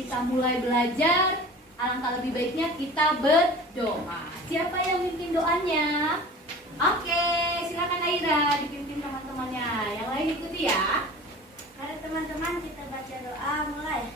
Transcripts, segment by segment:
kita mulai belajar, alangkah lebih baiknya kita berdoa. Siapa yang mimpin doanya? Oke, silakan Aira dipimpin teman-temannya. Yang lain ikuti ya. Mari teman-teman kita baca doa mulai.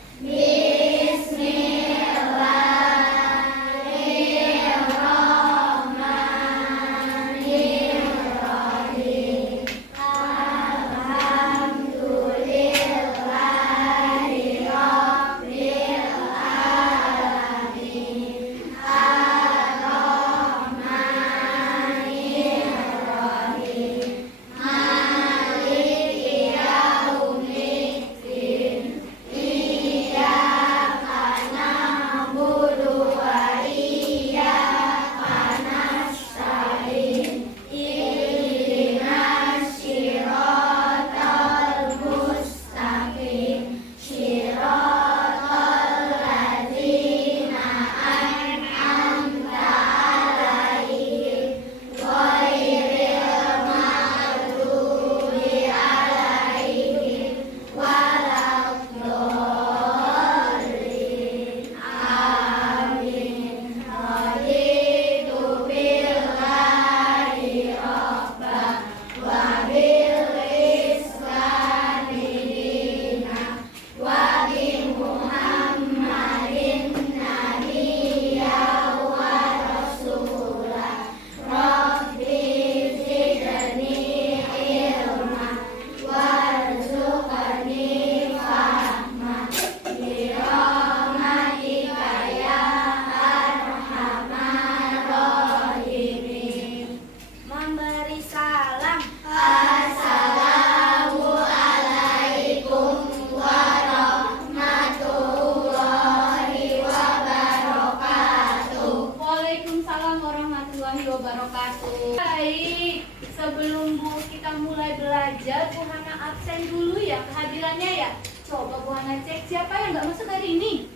Memberi salam. Assalamualaikum warahmatullahi wabarakatuh. Waalaikumsalam warahmatullahi wabarakatuh. Baik, sebelum Bu kita mulai belajar, Bu Hana absen dulu ya kehadirannya ya. Coba Bu Hana cek siapa yang nggak masuk hari ini.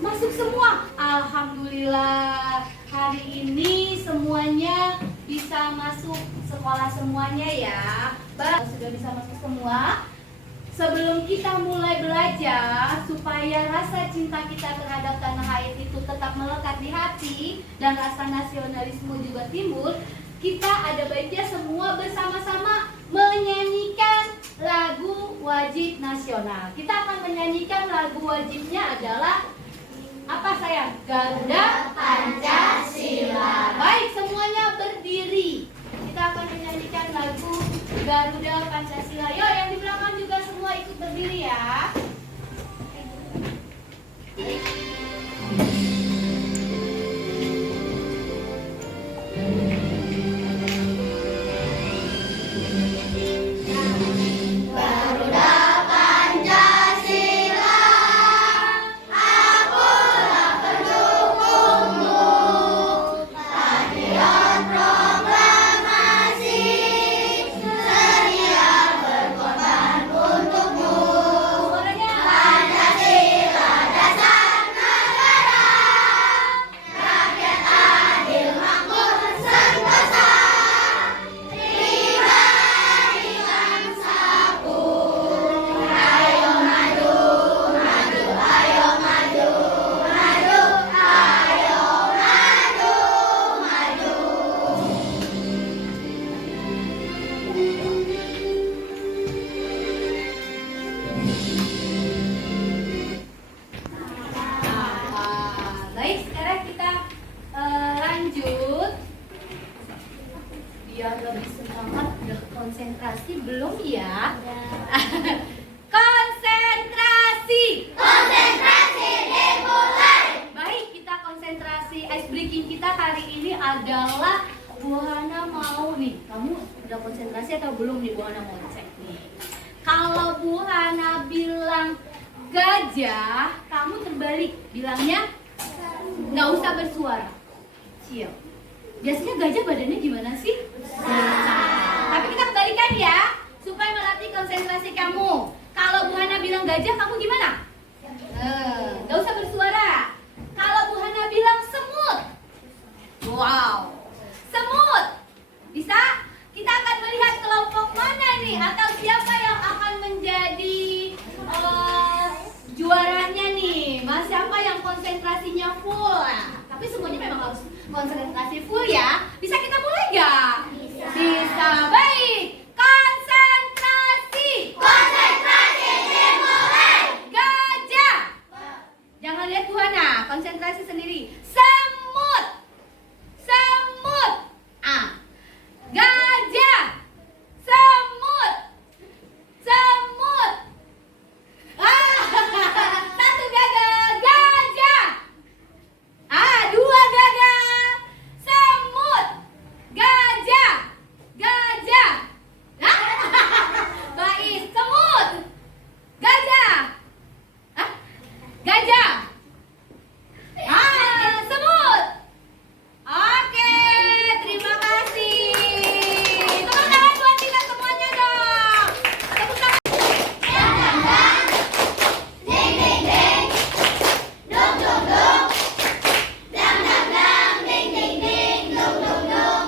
Masuk semua. Alhamdulillah. Hari ini semuanya bisa masuk sekolah semuanya ya. Sudah bisa masuk semua. Sebelum kita mulai belajar, supaya rasa cinta kita terhadap tanah air itu tetap melekat di hati dan rasa nasionalisme juga timbul, kita ada baiknya semua bersama-sama menyanyikan lagu wajib nasional. Kita akan menyanyikan lagu wajibnya adalah apa sayang? Garuda Pancasila. Baik, semuanya berdiri. Kita akan menyanyikan lagu Garuda Pancasila. Yo, yang di belakang juga semua ikut berdiri ya. Biar lebih semangat, udah konsentrasi belum ya? Konsentrasi dimulai. Baik, kita konsentrasi. Ice breaking kita hari ini adalah Bu Hana mau nih. Kamu udah konsentrasi atau belum nih? Bu Hana mau cek nih. Kalau Bu Hana bilang gajah, kamu terbalik bilangnya nggak usah bersuara. Siap. Biasanya gajah badannya gimana sih? Tapi kita kembalikan ya, supaya melatih konsentrasi kamu. Kalau Bu Hana bilang gajah, kamu gimana? Gak usah bersuara. Kalau Bu Hana bilang semut, wow, semut. Bisa? Kita akan melihat kelompok mana nih, atau siapa yang akan menjadi juaranya nih. Tapi semuanya memang harus konsentrasi full ya. Bisa kita mulai nggak? Bisa. Baik. Konsentrasi. Konsentrasi dimulai. Gajah. Jangan lihat Buhana, konsentrasi sendiri. Semut. Semut. Gajah. Semut. Semut. Satu gagal. Gajah. Dua gagal. Semut. Gajah. Gajah. Baik. Semut. Gajah. Gajah. Semut. Oke, terima kasih. Tepuk tangan buat kita semuanya dong. Tepuk tangan. Ding ding ding. Dung dung dung. Dang dang dang. Ding ding ding. Dung dung dung.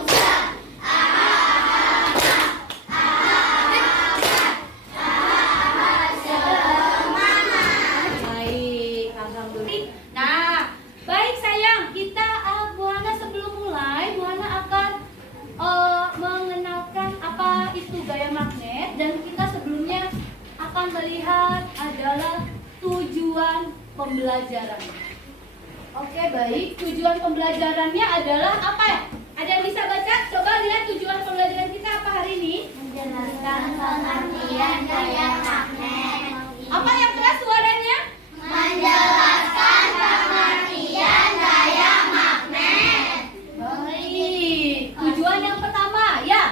Baik, alhamdulillah. Nah, baik sayang, kita Buhana sebelum mulai, Buhana akan mengenalkan apa itu gaya magnet dan kita sebelumnya akan melihat adalah tujuan pembelajaran. Oke, baik. Tujuan pembelajarannya adalah apa ya? Ada yang bisa baca? Coba lihat tujuan pembelajaran kita apa hari ini? Menjelaskan pengertian gaya magnet. Apa yang keras suaranya? Menjelaskan pengertian gaya magnet. Baik. Tujuan yang pertama, ya.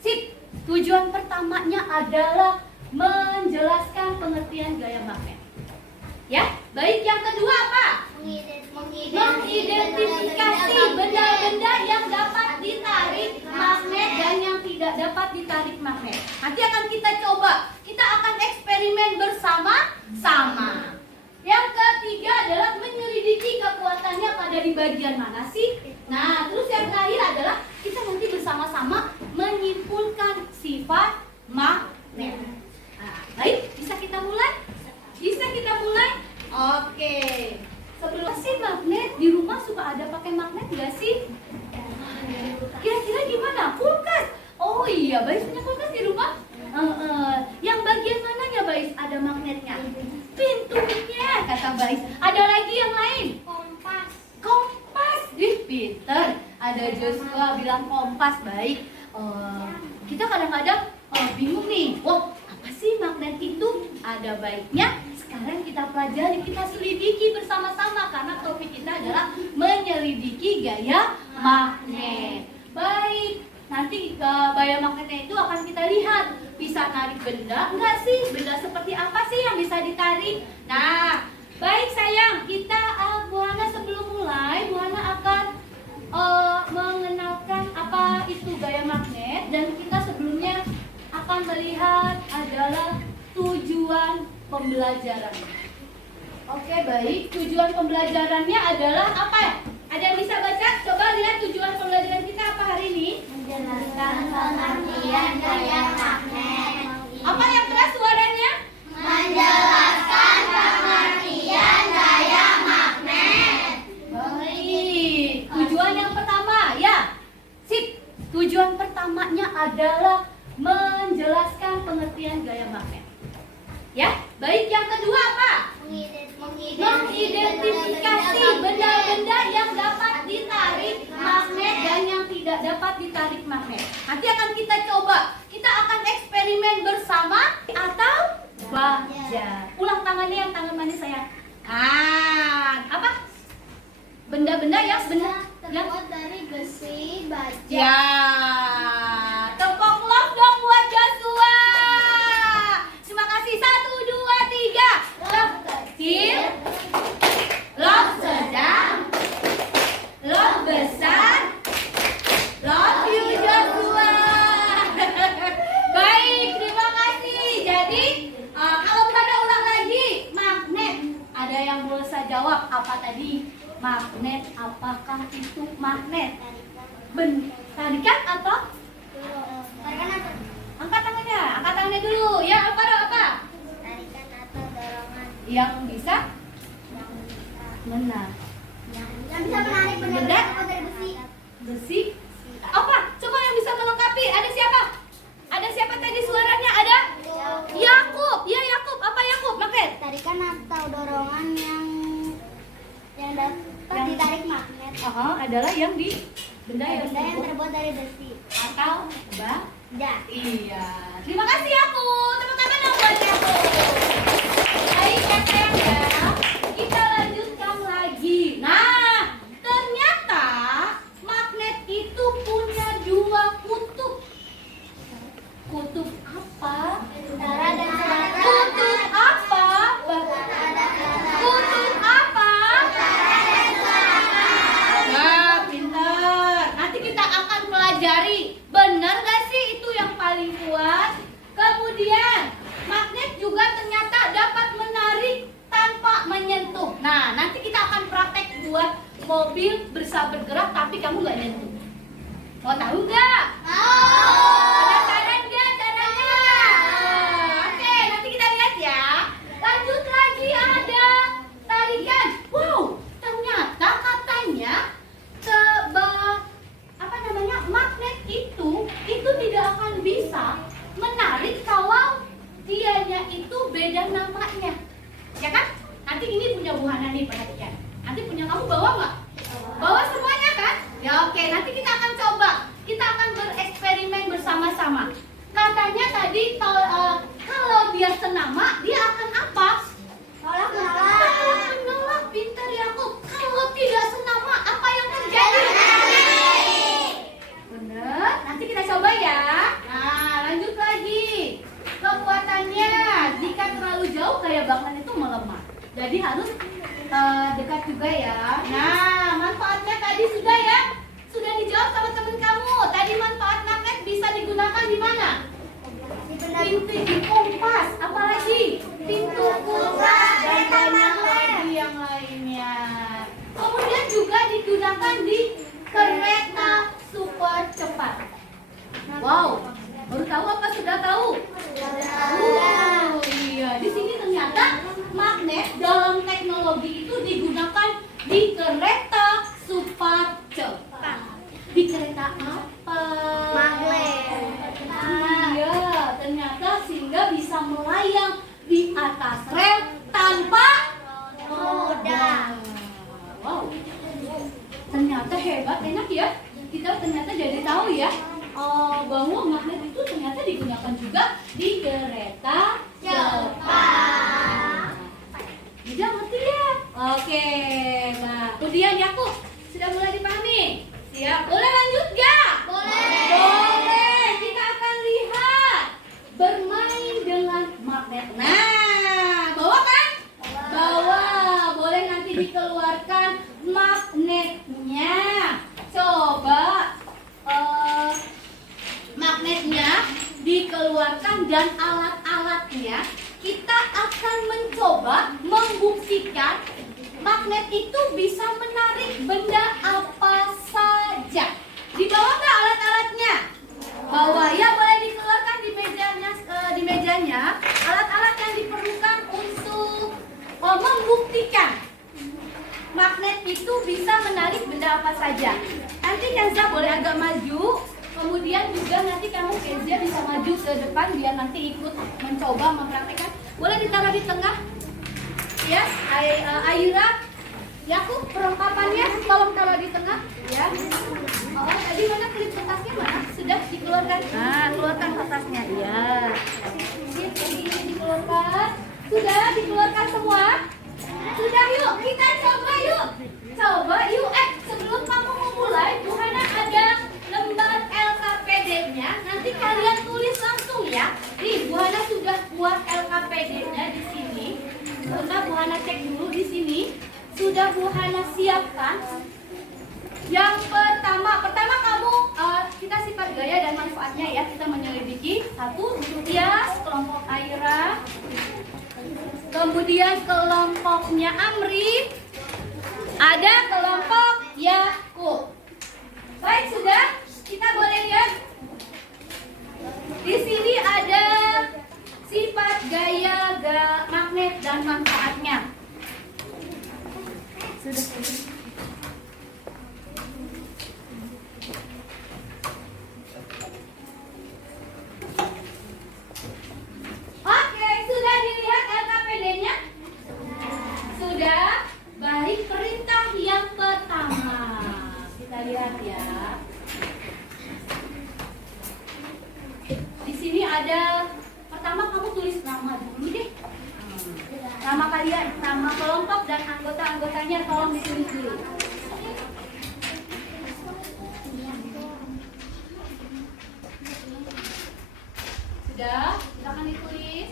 Sip. Tujuan pertamanya adalah menjelaskan pengertian gaya magnet. Ya. Baik, yang kedua apa? Mengidentifikasi benda-benda yang dapat ditarik magnet dan yang tidak dapat ditarik magnet. Nanti akan kita coba. Kita akan eksperimen bersama-sama. Yang ketiga adalah menyelidiki kekuatannya pada di bagian mana sih? Nah, terus yang terakhir adalah kita nanti bersama-sama menyimpulkan sifat magnet. Nah, baik, bisa kita mulai? Bisa kita mulai? Oke. Sebelum sih magnet di rumah suka ada pakai magnet nggak sih? Kira-kira gimana? Kulkas. Oh iya, Bais punya kulkas di rumah? Yang bagian mananya Bais ada magnetnya? Pintunya, kata Bais. Ada lagi yang lain? Kompas. Kompas. Pinter. Ada Joshua bilang kompas. Baik. Kita kadang-kadang bingung nih. Wah, apa sih magnet itu? Ada baiknya sekarang kita pelajari, kita selidiki bersama-sama karena topik kita adalah menyelidiki gaya magnet. Baik, nanti gaya magnetnya itu akan kita lihat. Bisa narik benda enggak sih? Benda seperti apa sih yang bisa ditarik? Nah, baik sayang, kita Buhana sebelum mulai, Buhana akan mengenalkan apa itu gaya magnet dan kita sebelumnya akan melihat adalah tujuan pembelajaran. Oke, baik. Tujuan pembelajarannya adalah apa ya? Ada yang bisa baca? Coba lihat tujuan pembelajaran kita apa hari ini? Menjelaskan pengertian gaya magnet. Apa yang keras suaranya? Menjelaskan pengertian gaya magnet. Baik. Tujuan yang pertama, ya. Sip. Tujuan pertamanya adalah menjelaskan pengertian gaya magnet. Ya, baik. Yang kedua apa? Mengidentifikasi benda-benda yang dapat ditarik magnet dan yang tidak dapat ditarik magnet. Nanti akan kita coba. Kita akan eksperimen bersama atau baca. Ulang tangannya yang tangan manis saya. Apa? Benda-benda yang Terbuat dari besi, baja. Ya. Tepuk love dong buat Joshua. Terima kasih. 1, 2, 3. Love kecil, love sedang, love besar. Love you Joshua. Baik, terima kasih. Jadi kalau pada ulang lagi, magnet. Ada yang bisa jawab apa tadi? Magnet, apakah itu magnet? Tarikan atau? Angkat tangannya dulu. Ya, apa? Tarikan atau dorongan. Yang bisa? Benar. Yang bisa menarik benda terbuat dari besi. Besi. Apa? Coba yang bisa melengkapi. Ada siapa? Ada siapa tadi suaranya? Ada? Yakub. Ya Yakub. Apa Yakub? Magnet. Tarikan atau dorongan yang dapat ditarik magnet. Adalah yang di benda Benda yang terbuat dari besi. atau Benda. Iya. Terima kasih Yakub. Tepuk tangan dong buat Yakub. Baik ya sayang ya. Kita lanjutkan lagi. Nah, ternyata magnet itu punya dua kutub. Kutub apa? Utara dan selatan. Kutub apa? Kutub apa? Nah, pintar. Nanti kita akan pelajari. Benar gak sih itu yang paling kuat? Kemudian, magnet juga ternyata dapat menarik tanpa menyentuh. Nah, nanti kita akan praktek buat mobil bisa bergerak tapi kamu gak nyentuh. Mau tahu gak? Penasaran gak caranya? Oke, nanti kita lihat ya. Lanjut lagi ada tarikan. Wow, ternyata katanya magnet itu tidak akan bisa menarik kalau dianya itu beda namanya. Ya kan? Nanti ini punya Bu Hana nih, perhatikan. Nanti punya kamu bawa nggak? Bawa semuanya kan? Ya oke, nanti kita akan coba. Kita akan bereksperimen bersama-sama. Katanya tadi kalau dia senama, dia akan apa? Menolak. Pintar Yakub. Kalau tidak senama, apa yang terjadi? Bener. Nanti kita coba ya. Nah, lanjut lagi. Kekuatannya jika terlalu jauh kayak bangunan itu melemah. Jadi harus dekat juga ya. Nah, manfaatnya tadi sudah ya. Sudah dijawab sama teman kamu. Tadi manfaat magnet bisa digunakan di mana? Pintu di kompas. Apalagi? Pintu kulkas dan banyak lagi yang lainnya. Kemudian juga digunakan di kereta super cepat. Wow, baru tahu apa sudah tahu? Iya, di sini ternyata magnet dalam teknologi itu digunakan di kereta super cepat. Di kereta apa? Magnet. Iya, ternyata sehingga bisa melayang di atas rel tanpa roda. Wow, ternyata hebat, enak ya. Kita ternyata jadi tahu ya bahwa magnet itu ternyata digunakan juga di kereta cepat. Bisa ngerti ya? Oke, nah kemudian Yakub sudah mulai dipahami? Siap? Boleh lanjut gak? Boleh. Kita akan lihat bermain dengan magnet. Nah, bawa kan? Bawa. Boleh nanti dikeluarkan magnetnya. Coba magnetnya dikeluarkan dan alat-alatnya. Kita akan mencoba membuktikan magnet itu bisa menarik benda apa saja. Dibawa nggak alat-alatnya? Bawa ya, boleh dikeluarkan di mejanya. Alat-alat yang diperlukan untuk membuktikan magnet itu bisa menarik benda apa saja. Nanti Kenza boleh agak maju. Kemudian juga nanti kamu Kenza bisa maju ke depan biar nanti ikut mencoba mempraktekkan. Boleh ditaruh di tengah. Ya, Ayura, Yakub, perlengkapannya tolong taruh di tengah. Ya. Oh, tadi mana klip kertasnya mana? Sudah dikeluarkan? Nah, keluarkan kertasnya. Ya. Jadi ini dikeluarkan. Sudah dikeluarkan semua? Sudah, yuk kita coba yuk. Coba yuk. Sebelum kamu memulai, Bu Hana ada lembar LKPD-nya. Nanti kalian tulis langsung ya. Nih, Bu Hana sudah buat LKPD-nya di sini. Sebentar Bu Hana cek dulu di sini. Sudah Bu Hana siapkan. Yang pertama kamu kita sifat gaya dan manfaatnya ya. Kita menyelidiki. Satu, Tias, kelompok Aira. Kemudian kelompoknya Amri. Ada kelompok Yakub. Baik, sudah? Kita boleh lihat. Di sini ada sifat gaya magnet dan manfaatnya. Sudah. dan anggota-anggotanya tolong ditulis dulu. Sudah, silakan ditulis.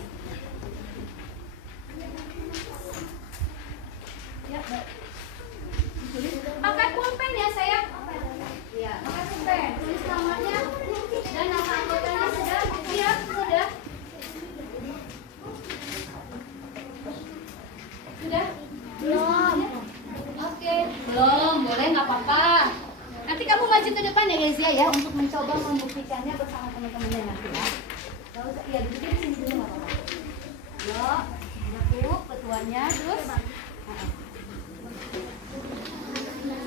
Ya, ditulis. Pakai pulpen ya sayang. Ya, pakai pulpen. Tulis namanya dan nama anggotanya sudah. Siap, sudah. Sudah? Belum. Oke, belum. Boleh, nggak apa-apa. Nanti kamu maju ke depan ya Kezia ya untuk mencoba membuktikannya bersama teman-temannya nanti ya. Gak usah, iya duduknya di sini dulu nggak apa-apa. Yuk, aku ketuanya terus.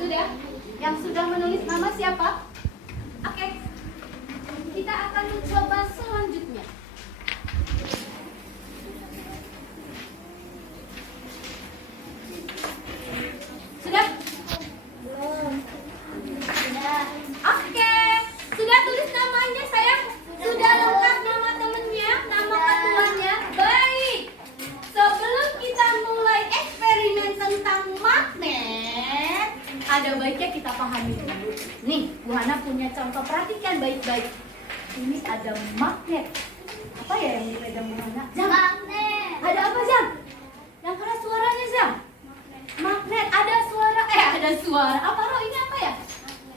Sudah? Yang sudah menulis nama siapa? Oke. Kita akan mencoba selanjutnya. Sudah? Belum. Oke. Sudah tulis namanya sayang? Sudah lengkap nama temennya, nama ketuanya? Baik. Sebelum kita mulai eksperimen tentang magnet, ada baiknya kita pahami dulu. Nih, Bu Hana punya contoh, perhatikan baik-baik. Ini ada magnet. Apa ya yang dipegang Bu Hana? Zam. Magnet. Ada apa Zam? Yang keras suaranya Zam? Magnet. Ada suara. Ada suara. Apa Ro? Ini apa ya?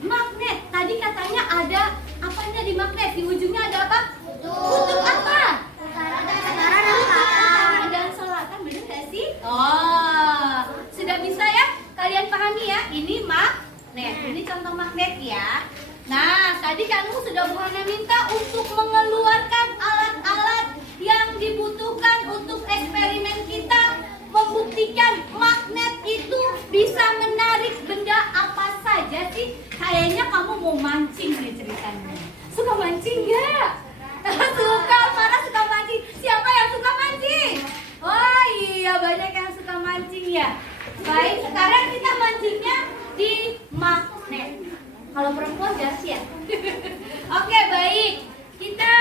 Magnet. Tadi katanya ada apanya di magnet? Di ujungnya ada apa? Kutub apa? Utara dan Selatan, bener gak sih? Oh, sudah bisa ya? Kalian pahami ya? Ini magnet. Ini contoh magnet ya. Nah, tadi kamu sudah Bu Hana minta untuk mengeluarkan alat-alat yang dibutuhkan untuk eksperimen kita membuktikan magnet itu bisa menarik benda apa saja sih? Kayaknya kamu mau mancing nih ceritanya. Suka mancing nggak? Suka, Farah suka mancing. Siapa yang suka mancing? Oh iya, banyak yang suka mancing ya. Baik, sekarang kita mancingnya di magnet. Kalau perempuan gas ya. Oke, baik. Kita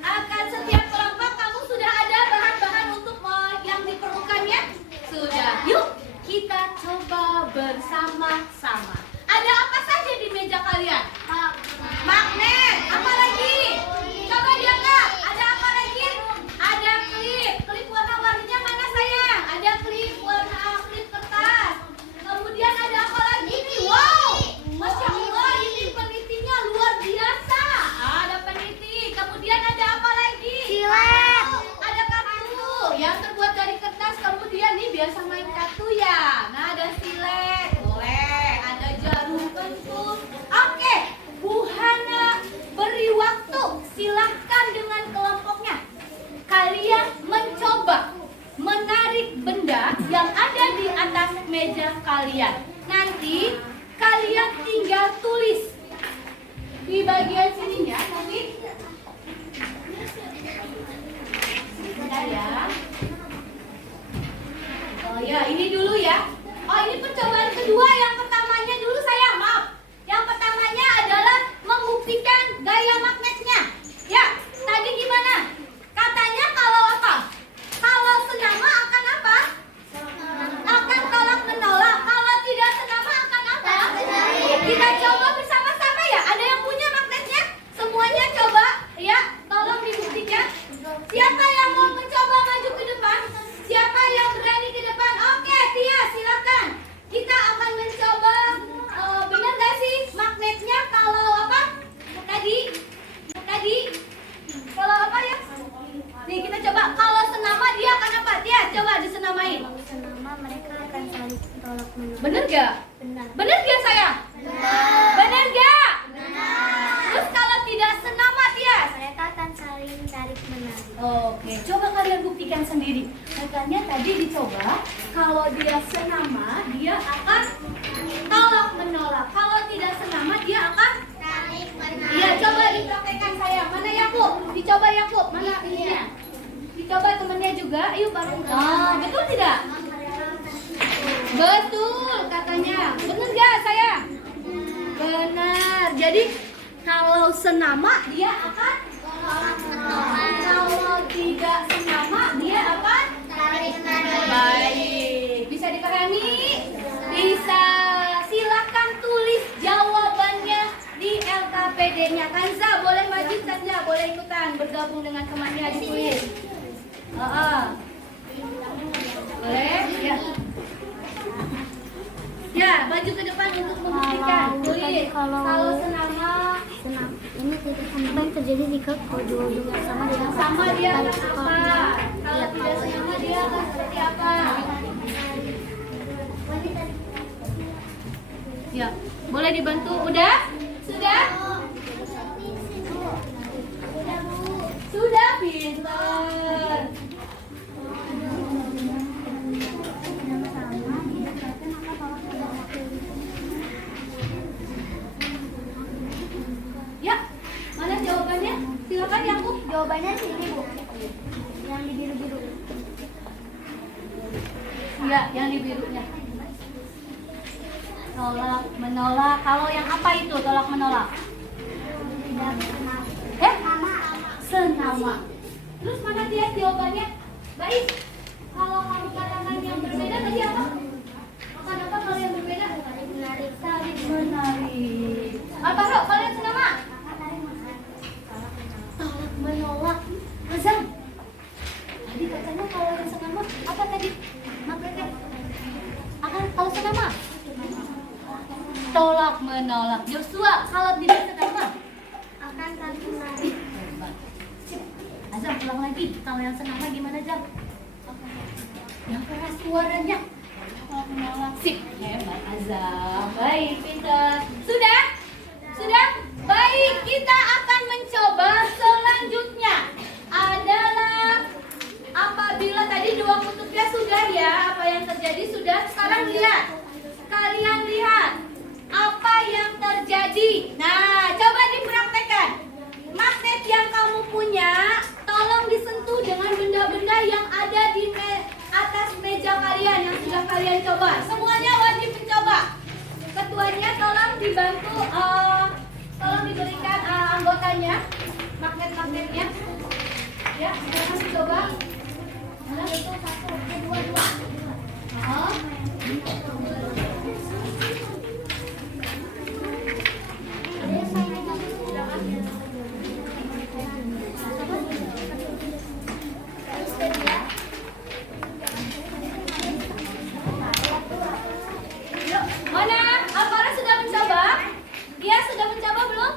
akan setiap kelompok kamu sudah ada bahan-bahan untuk yang diperlukan ya? Sudah. Yuk, kita coba bersama-sama. Ada apa saja di meja kalian? Magnet. Apa lagi? Coba diangkat. Ada apa lagi? Ada klip. Klip warna-warninya mana sayang? Ada klip warna klip kertas. Kemudian ada apa lagi nih? Wow, Masya Allah, ini penitinya luar biasa. Ada peniti. Kemudian ada apa lagi? Silet. Ada kartu yang terbuat dari kertas. Kemudian nih biasa main kartu ya. Nah, ada silet. Boleh. Ada jarum pentul. Oke, Bu Hana beri waktu. Silahkan dengan kelompoknya. Kalian mencoba menarik benda yang ada di atas meja kalian. Nanti kalian tinggal tulis di bagian sininya. Nanti bentar ya. Oh ya, ini dulu ya. Oh, ini percobaan kedua. Yang pertamanya dulu sayang, maaf. Yang pertamanya adalah membuktikan gaya magnetnya. Ya, tadi gimana? Katanya kalau apa? Kalau senama akan apa? Akan tolak menolak. Kalau tidak senama akan apa? Kita coba bersama-sama ya. Ada yang punya magnetnya? Semuanya coba ya. Tolong dibuktikan. Siapa yang mau mencoba maju ke depan? Siapa yang berani ke depan? Oke, Tia, silakan. Kita akan mencoba. Benar gak sih magnetnya kalau apa? Tadi kalau apa ya? Nih kita coba. Kalau senama dia akan apa? Tia, coba disenamain. Senama mereka akan saling tolak menolak. Bener gak? Benar. Bener gak sayang? Bener gak? Terus kalau tidak senama Tia? Mereka akan saling tarik menarik. Oke, coba kalian buktikan sendiri. Makanya tadi dicoba, kalau dia senama, dia akan tolak menolak. Kalau tidak senama, dia akan Tarik menarik. iya, coba dipraktekkan sayang. Mana Yakub? Dicoba Yakub. Mana ininya? Dicoba temennya juga. Yuk bareng. Betul tidak? Betul katanya. Bener gak sayang? Benar. Jadi kalau senama dia akan Tolak menolak. kalau tidak senama dia akan Tarik menarik. baik. Bisa dipahami boleh ikutan bergabung dengan temannya di kuis. Boleh? Ya. Ya, maju ke depan untuk membuktikan. Tulis. Kalau senama Ini titik apa yang terjadi jika kedua-duanya sama dia sama dia akan balik ke apa? Kalau Iya, tidak senama dia akan seperti apa? Ya, boleh dibantu? Udah? Sudah? Sudah, pintar. Ya, mana jawabannya? Silakan ya, Bu. Jawabannya sini, Bu. Yang di biru-biru. Ya, yang di birunya. Tolak, menolak. Kalau yang apa itu? Tolak, menolak. Senama. Terus mana dia jawabannya? Baik. Kalau kamu katakan yang berbeda tadi apa? Makan apa kalau yang berbeda? Menarik. Tarik menarik. Apa Ro? Kalian senama? Tolak menolak. Azam. Tadi katanya kalau yang senama apa tadi? Makanya akan kalau senama. Tolak menolak. Joshua, kalau tidak senama Akan tarik menarik. Azam ulang lagi. Kalau yang senama gimana Jam? Yang keras suaranya. Tolak menolak. Sip. Hebat Azam. Baik, pintar. Sudah? Sudah? Baik, kita akan mencoba selanjutnya. Adalah apabila tadi dua kutubnya sudah ya, apa yang terjadi sudah. Sekarang lihat. Kalian lihat apa yang terjadi. Nah, coba dipraktekkan. Magnet yang kamu punya, tolong disentuh dengan benda-benda yang ada di atas meja kalian yang sudah kalian coba. Semuanya wajib mencoba. Ketuanya tolong dibantu, tolong diberikan anggotanya magnet-magnetnya. Ya, silakan dicoba. Mana betul satu, dua. Mana? Alvara sudah mencoba? Dia sudah mencoba belum?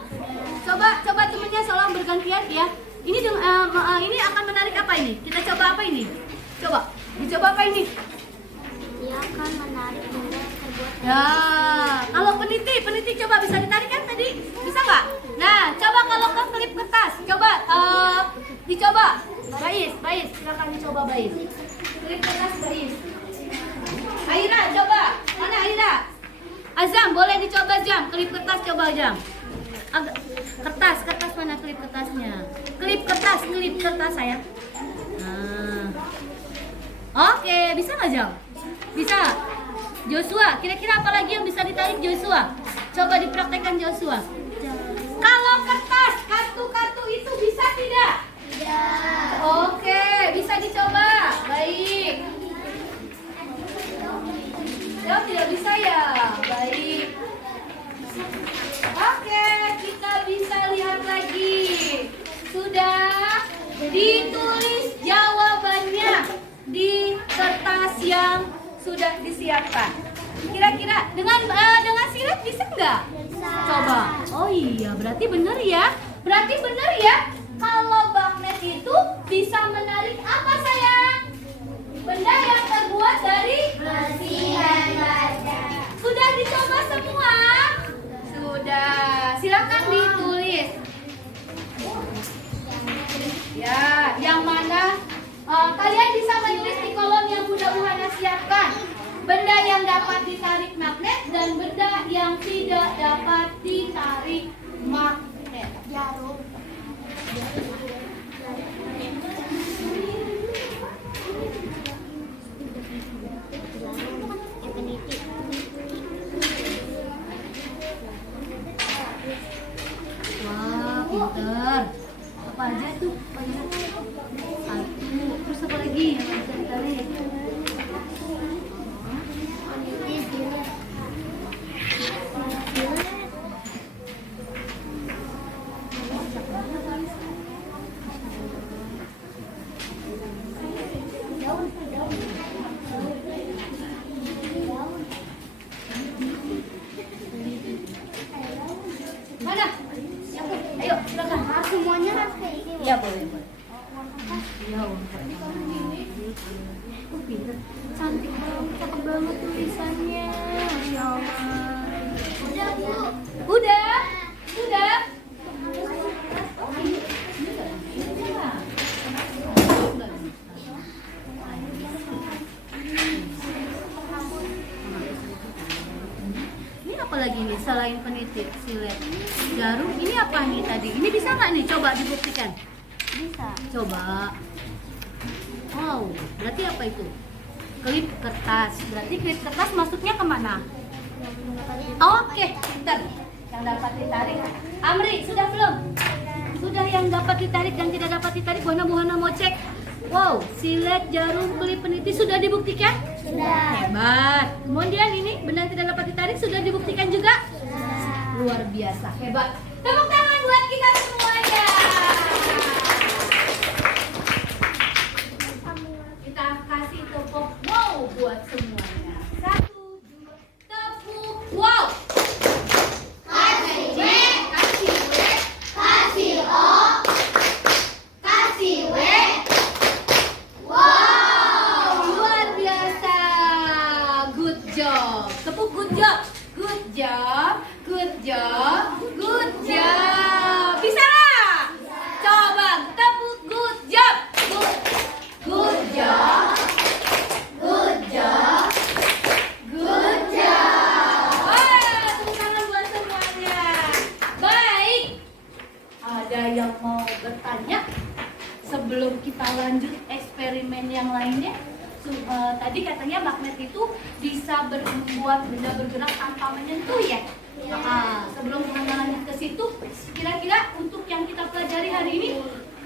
Coba temannya tolong bergantian ya. Ini ini akan menarik apa ini? Kita coba apa ini? Coba. Dicoba apa ini? Dia akan menarik benda yang terbuat. Ya, kalau peniti coba bisa ditarik kan tadi? Bisa nggak? Nah, coba kalau ke klip kertas, coba dicoba. Bais, silakan dicoba Bais. Klip kertas Bais. Aira, coba. Mana Aira? Azam, boleh dicoba Jam. Klip kertas coba Jam. Kertas mana klip kertasnya? Klip kertas sayang. Nah. Oke, bisa nggak Jam? Bisa. Joshua, kira-kira apa lagi yang bisa ditarik Joshua? Coba dipraktekkan Joshua. Kalau kertas, kartu-kartu itu bisa tidak? Tidak. Oke, bisa dicoba. Baik. Jawab tidak bisa ya? Baik. Oke, kita bisa lihat lagi. Sudah ditulis jawabannya di kertas yang sudah disiapkan. Kira-kira dengan silet bisa nggak? Bisa. Coba. Oh iya, berarti benar ya. Kalau magnet itu bisa menarik apa sayang? Benda yang terbuat dari Besi dan baja. Sudah dicoba semua? Sudah. Silakan ditulis. Ya, yang mana? Kalian bisa menulis di kolom yang Bunda Uhana siapkan. Benda yang dapat ditarik magnet dan benda yang tidak dapat ditarik magnet. Jarum. Wah, pinter. Apa aja tuh? Satu. Terus apa lagi yang bisa ditarik? apa lagi nih selain peniti, silet, jarum? Ini apa nih tadi? Ini bisa nggak nih? Coba dibuktikan. Bisa. Coba. Wow, berarti apa itu? Klip kertas. Berarti klip kertas masuknya kemana? Oke, pintar. Yang dapat ditarik. Amri, sudah belum? Sudah yang dapat ditarik dan tidak dapat ditarik. Buhana mau cek. Wow, silet, jarum, klip, peniti sudah dibuktikan? Sudah. Hebat. Kemudian ini benda yang tidak dapat ditarik sudah dibuktikan juga? Sudah. Luar biasa, hebat. Tepuk tangan buat kita semuanya. Kita kasih tepuk wow buat semuanya. 1, 2, tepuk wow. Kasih W, Kasih W. kasih O, kasih W. Wow. Luar biasa. Good job. Tepuk good job. Good job. Good job. Good job. Bisa nggak? Coba tepuk good job. Good job. Good job. Good job. Wah, tepuk tangan buat semuanya. Baik. Ada yang mau bertanya sebelum kita lanjut eksperimen yang lainnya? Tadi katanya magnet itu bisa membuat benda bergerak tanpa menyentuh ya? Sebelum kita lanjut ke situ, kira-kira untuk yang kita pelajari hari ini,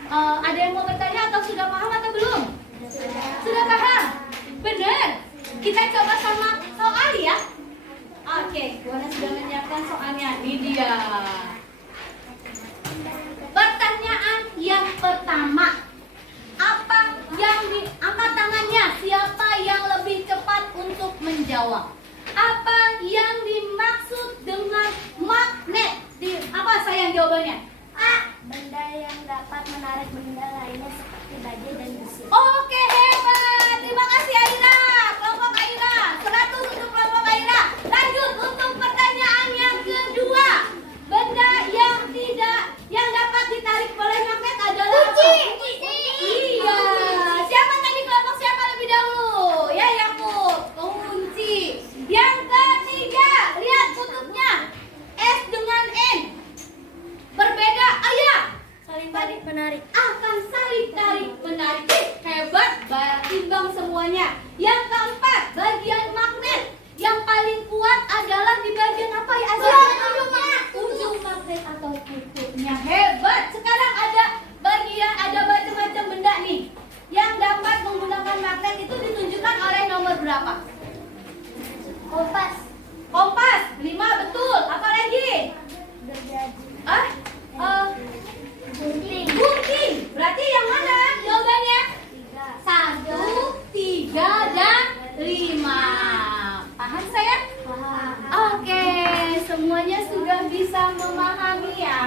ada yang mau bertanya atau sudah paham atau belum? Sudah paham? Benar? Kita coba sama soal ya? Oke, Buana sudah menyiapkan soalnya. Ini dia. Pertanyaan yang pertama. Apa yang diangkat tangannya? Siapa yang lebih cepat untuk menjawab? Apa yang dimaksud dengan magnet? Apa sayang jawabannya? A. Benda yang dapat menarik benda lainnya seperti baja dan besi. Oke, hebat. Terima kasih Aira. Kelompok Aira. 100 untuk kelompok Aira. Lanjut untuk pertanyaan yang kedua. Benda yang dapat ditarik oleh magnet adalah Kunci. apa? Iya. Siapa tadi kelompok siapa lebih dahulu? Ya, Yakub. Kunci. Yang ketiga, lihat kutubnya. S dengan N. Berbeda. Ayah. Saling tarik menarik. Akan saling tarik menarik. Hebat, imbang semuanya. Yang keempat, bagian magnet yang paling kuat adalah di bagian apa ya? Ujung magnet atau kutubnya. Hebat. Sekarang ada macam-macam benda nih yang dapat menggunakan magnet itu ditunjukkan oleh nomor berapa? Kompas. Kompas. 5 betul. Apa lagi? Gergaji. Gunting. Gunting. Berarti yang mana jawabannya? 3. 1, 3, dan 5. Paham saya? Paham. Oke, semuanya sudah bisa memahami ya.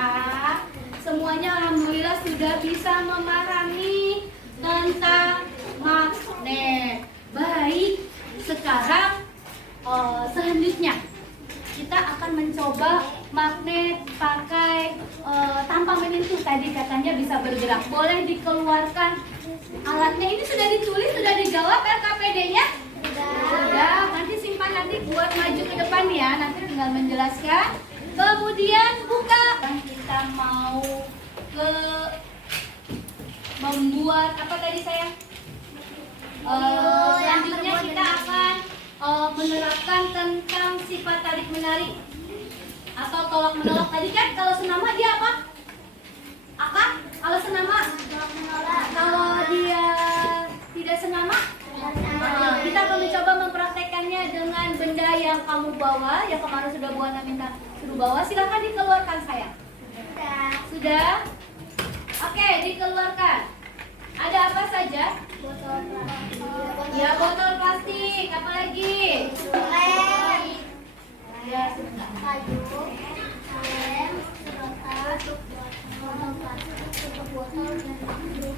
Semuanya alhamdulillah sudah bisa memahami tentang magnet. Baik, sekarang selanjutnya kita akan mencoba magnet pakai tanpa menyentuh. Tadi katanya bisa bergerak. Boleh dikeluarkan alatnya. Ini sudah ditulis, sudah dijawab RKPD-nya? Sudah. Nanti simpan nanti buat maju ke depan ya. Nanti tinggal menjelaskan. Kemudian buka. Kita mau membuat apa tadi saya? Selanjutnya kita akan menerapkan tentang sifat tarik menarik atau tolak menolak. Tadi kan kalau senama dia apa? Apa? Kalau senama? Kalau dia tidak senama? Kita akan mencoba mempraktekannya dengan benda yang kamu bawa. Yang kemarin sudah Buana minta suruh bawa. Silahkan dikeluarkan sayang. Sudah? Oke, dikeluarkan. Ada apa saja? Botol plastik. Ya, botol plastik. Apa lagi? Lem. Ya, sudah. Kayu. Lem. Sedotan. Botol plastik. Tutup botol dan tutup.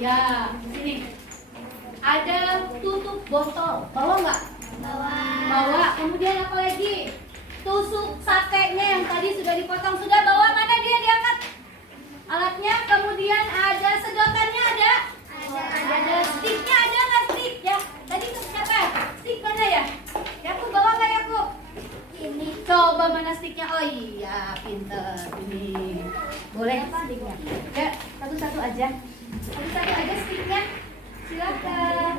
Ya, sini. Ada tutup botol. Bawa nggak? Bawa. Kemudian apa lagi? Tusuk satenya yang tadi sudah dipotong. Sudah bawa, mana dia diangkat? Alatnya. Kemudian ada sedotannya ada? Ada. Sticknya ada nggak stick? Ya, tadi siapa? Stick Oh iya, pinter. Ini boleh sticknya. Ya, satu-satu aja. Satu-satu aja sticknya. Silakan.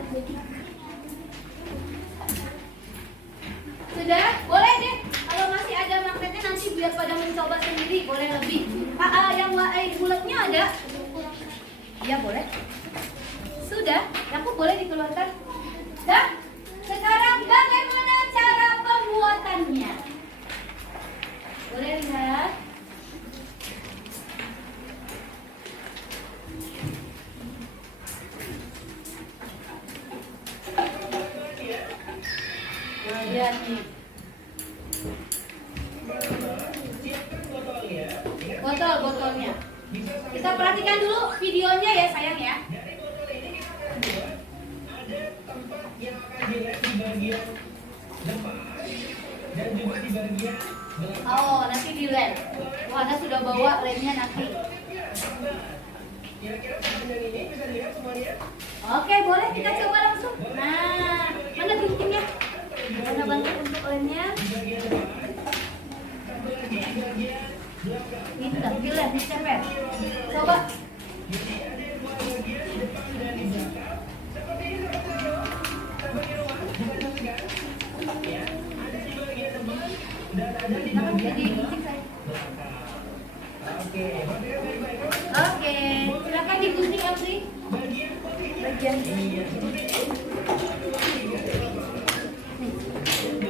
Sudah? Boleh deh. Kalau masih ada magnetnya nanti biar pada mencoba sendiri, boleh lebih. Yang bulatnya ada? Iya, boleh. Sudah? Aku boleh dikeluarkan? Dah? Sekarang bagaimana cara pembuatannya? Boleh lihat? Lihat nih. Botolnya. Kita perhatikan dulu videonya ya sayang ya. Oh, nanti di lem. Wahana sudah bawa lemnya nanti. Oke, boleh kita coba langsung. Nah, mana guntingnya? Mana bantu untuk lemnya? Gitu, di lem, dicepet. Coba. Oke, silakan digunting Elsie. Bagian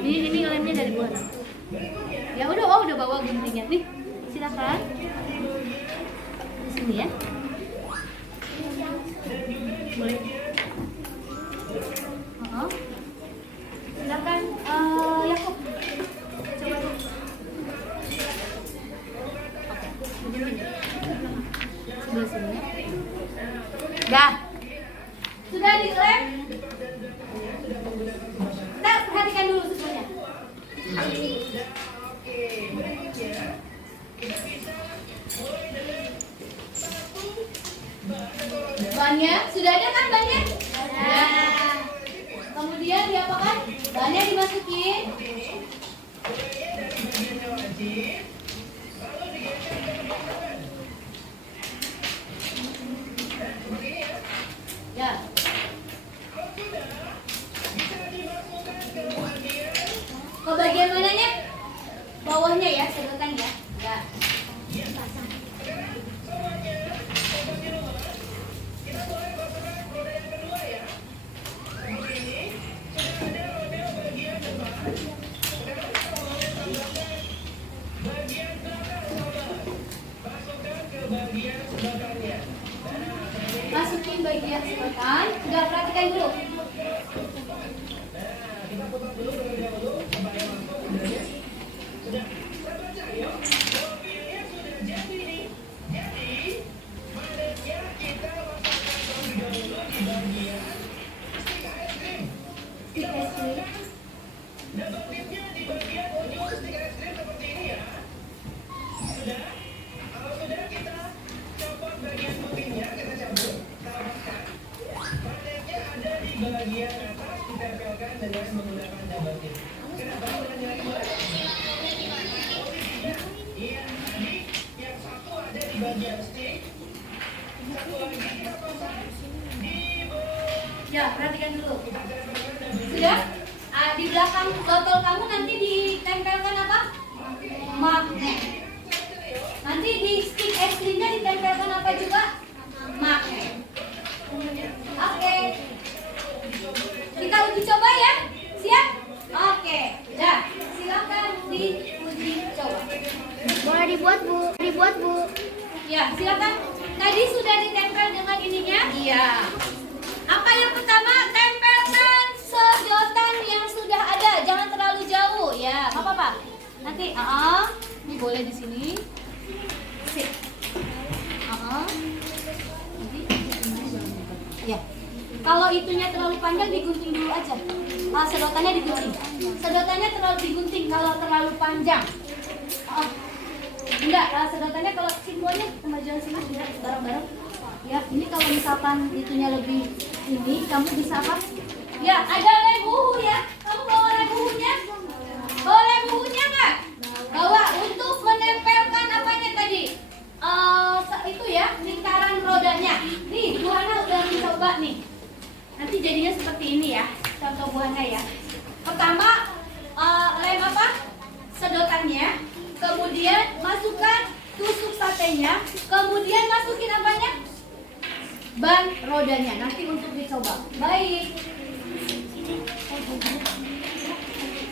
ini lemnya dari mana? Ya udah bawa guntingnya nih. Silakan. Di sini ya. Boleh. Silakan Yakub. Coba tuh. Sebelah sini ya. Dah. Sudah di lem? Kita perhatikan dulu semuanya. Bannya sudah ada kan bannya? Nah, kemudian diapakan? Bannya dimasukin. Ya. Ke bagian mananya? Bawahnya ya, sedotan ya. Ya. Masukin bagian sedotan. Sudah perhatikan dulu. Bagian atas ditempelkan dengan menggunakan double tip. Kenapa menggunakan double tip? Iya, tadi yang satu ada di bagian stick, satu lagi kita pasang di bawah. Ya, perhatikan dulu. Sudah? Di belakang botol kamu nanti ditempelkan apa? Magnet. Nanti di stick es krimnya ditempelkan apa juga? Magnet. Oke. Kita uji coba ya. Siap? Oke. Dah, silakan diuji coba. Boleh dibuat Bu. Ya, silakan. Tadi sudah ditempel dengan ininya? Iya. Apa yang pertama? Tempelkan sedotan yang sudah ada. Jangan terlalu jauh ya. Apa? Nanti, ini boleh di sini. Sip. Ya. Kalau itunya terlalu panjang digunting dulu aja. Sedotannya digunting. Sedotannya terlalu digunting kalau terlalu panjang. Enggak, sedotannya kalau semuanya kemajuan sini sudah bareng-bareng. Ya, ini kalau misalkan itunya lebih ini, kamu bisa apa? Ya, ada lem uhu ya. Kamu bawa lem uhunya? Bawa lem uhunya nggak? Bawa untuk itu ya lingkaran rodanya. Nih, Bu Hana udah mencoba nih. Nanti jadinya seperti ini ya. Contoh Bu Hana ya. Pertama, lem apa? Sedotannya. Kemudian masukkan tusuk satenya. Kemudian masukin apanya? Ban rodanya. Nanti untuk dicoba. Baik.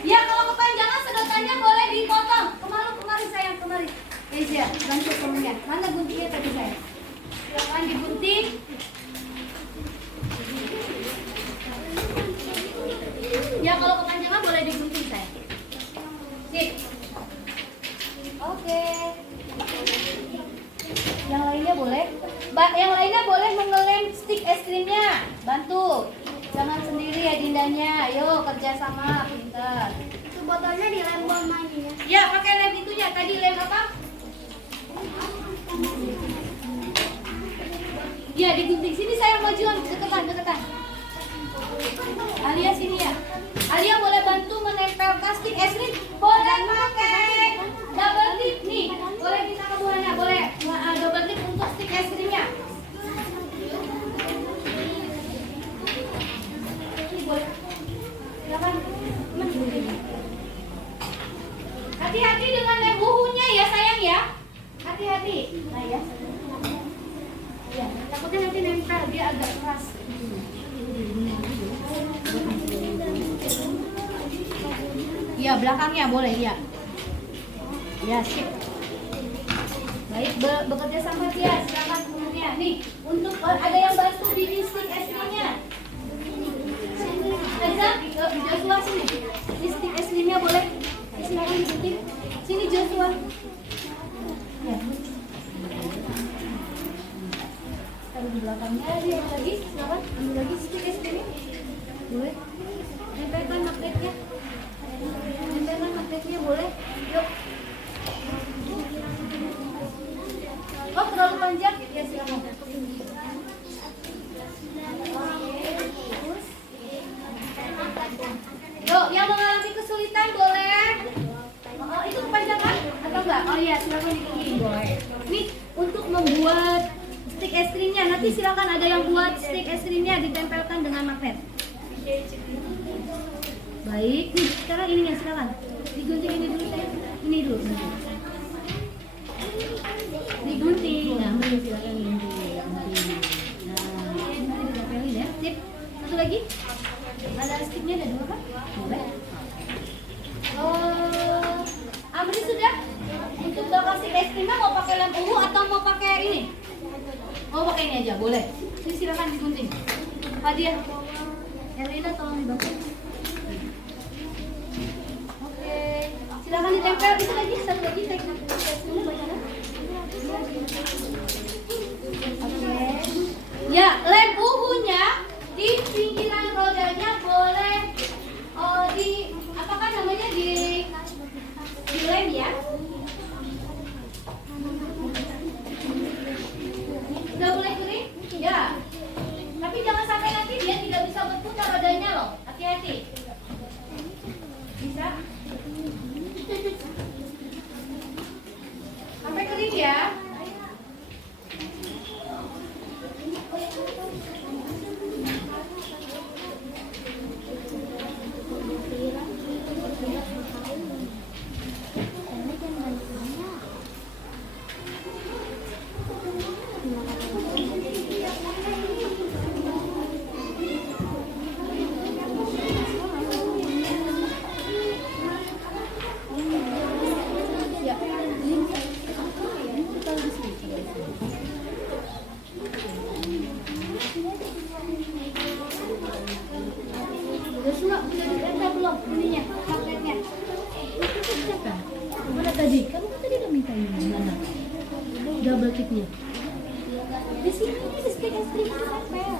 Ya, kalau kepanjangan sedotannya boleh dipotong. Kemari sayang, kemari. Kezia, bantu temennya. Mana guntingnya tadi saya? Silakan digunting. Ya, kalau kepanjangan boleh digunting saya. Sip. Oke. Yang lainnya boleh. Yang lainnya boleh mengelem stik es krimnya. Bantu. Jangan sendiri ya Dindanya. Ayo kerjasama, pintar. Itu botolnya dilem sama ini ya. Ya, pakai lem itunya. Tadi lem apa? Ya, digunting. Sini saya majuan, deketan. Alia sini ya. Alia boleh bantu menempelkan stik es krim. Boleh pakai double tip nih. Boleh kita ke buahnya, boleh. Double tip untuk stik es krimnya. Silakan. Hati-hati dengan lem buhunya ya sayang ya. Hati-hati. Nah ya. Ya, takutnya nanti nempel, dia agak keras. Iya, belakangnya boleh ya. Ya, sip. Baik, bekerja sama dia. Silakan temennya. Nih, untuk ada yang bantu di stik es krimnya. Ada? Joshua sini. Di stik es krimnya boleh. Silakan disuntik. Sini Joshua. Ya. Taruh di belakangnya, dia lagi. Silakan ambil lagi stik es krimnya. Boleh. Tempelkan magnetnya. Tempelkan magnetnya boleh. Yuk. Oh, terlalu panjang? Ya, silakan. Yuk, yang mengalami kesulitan boleh. Oh, itu kepanjangan atau enggak? Oh iya, silakan digini. Boleh. Nih, untuk membuat stik es krimnya, nanti silakan ada yang buat stik es krimnya ditempelkan dengan magnet. Baik, nih sekarang ininya silakan. Digunting ini dulu saya. Ini dulu. Digunting. Nah, boleh silakan gunting. Nah, ini ditempelin ya. Sip. Satu lagi. Ada stiknya ada dua kan? Boleh. Amri sudah? Untuk bakal stik es krimnya mau pakai lem ungu atau mau pakai ini? Mau pakai ini aja, boleh. Ini silakan digunting. Hadiah. Elina tolong dibantu. Oke. Silakan ditempel itu lagi, satu lagi teknik es krimnya bacanya. Oke. Ya, lem ungunya di pinggiran rodanya boleh di apakah namanya di lem ya. Udah mulai kering? Ya. Tapi jangan sampai nanti dia tidak bisa berputar rodanya loh. Hati-hati. Bisa? Sampai kering ya. Joshua, udah ditempel belum ininya, magnetnya? Mana tadi? Kamu kan tadi udah minta ini. Mana? Double tipnya. Di sini di stik es krim ditempel.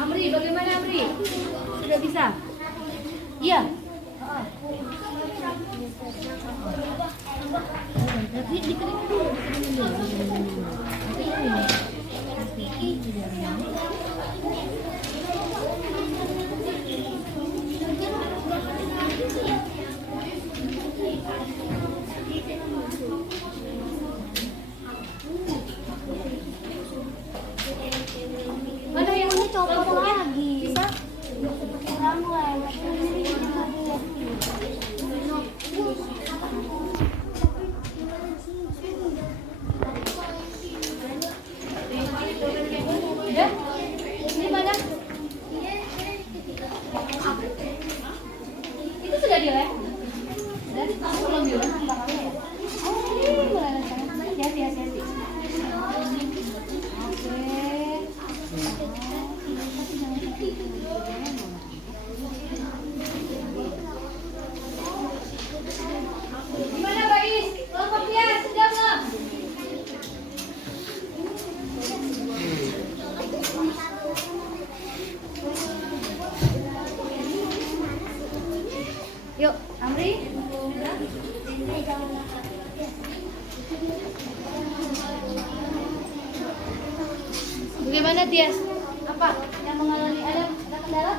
Amri, bagaimana Amri? Sudah bisa? Iya. Dikeringin dulu. Yohan nampak kamu ya? Oh, ini mulai sana. Hati-hati. Gimana Bais? Kelompoknya sudah belum? Yuk, Amri. Bagaimana Tias? Apa yang mengalami ada kendala?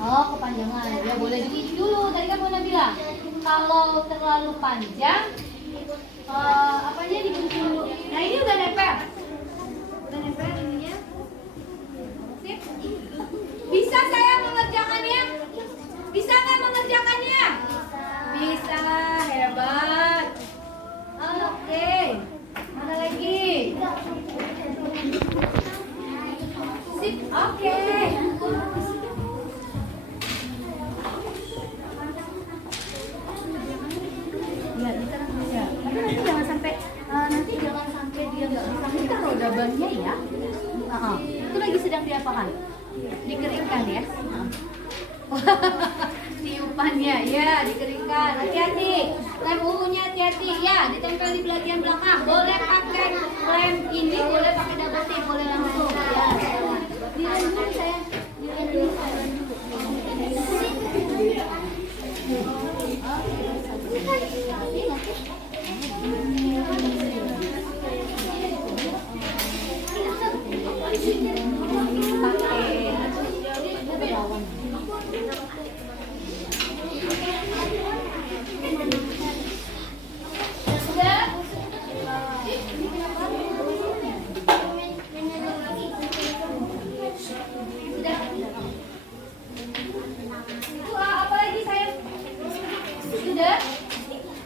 Oh, kepanjangan. Ya boleh diuji dulu. Tadi kan Mona bilang kalau terlalu panjang, apanya dikunci dulu. Nah ini udah nempel. Udah nempel ininya. Sip. Bisa saya mengerjakannya? Bisa nggak mengerjakannya? Bisa, hebat. Oke. Mana lagi? Sip, oke. Ya, bisa. Tapi nanti jangan sampai dia nggak bisa muter roda bannya ya. Itu lagi sedang diapakan? Dikeringkan ya. Tiupannya ya dikeringkan. Hati-hati. Lem ungunya hati-hati ya, ditempel di bagian belakang. Boleh pakai lem ini, boleh pakai double tip, boleh langsung ya. Dilem dulu sayang. Dilem dulu sayang.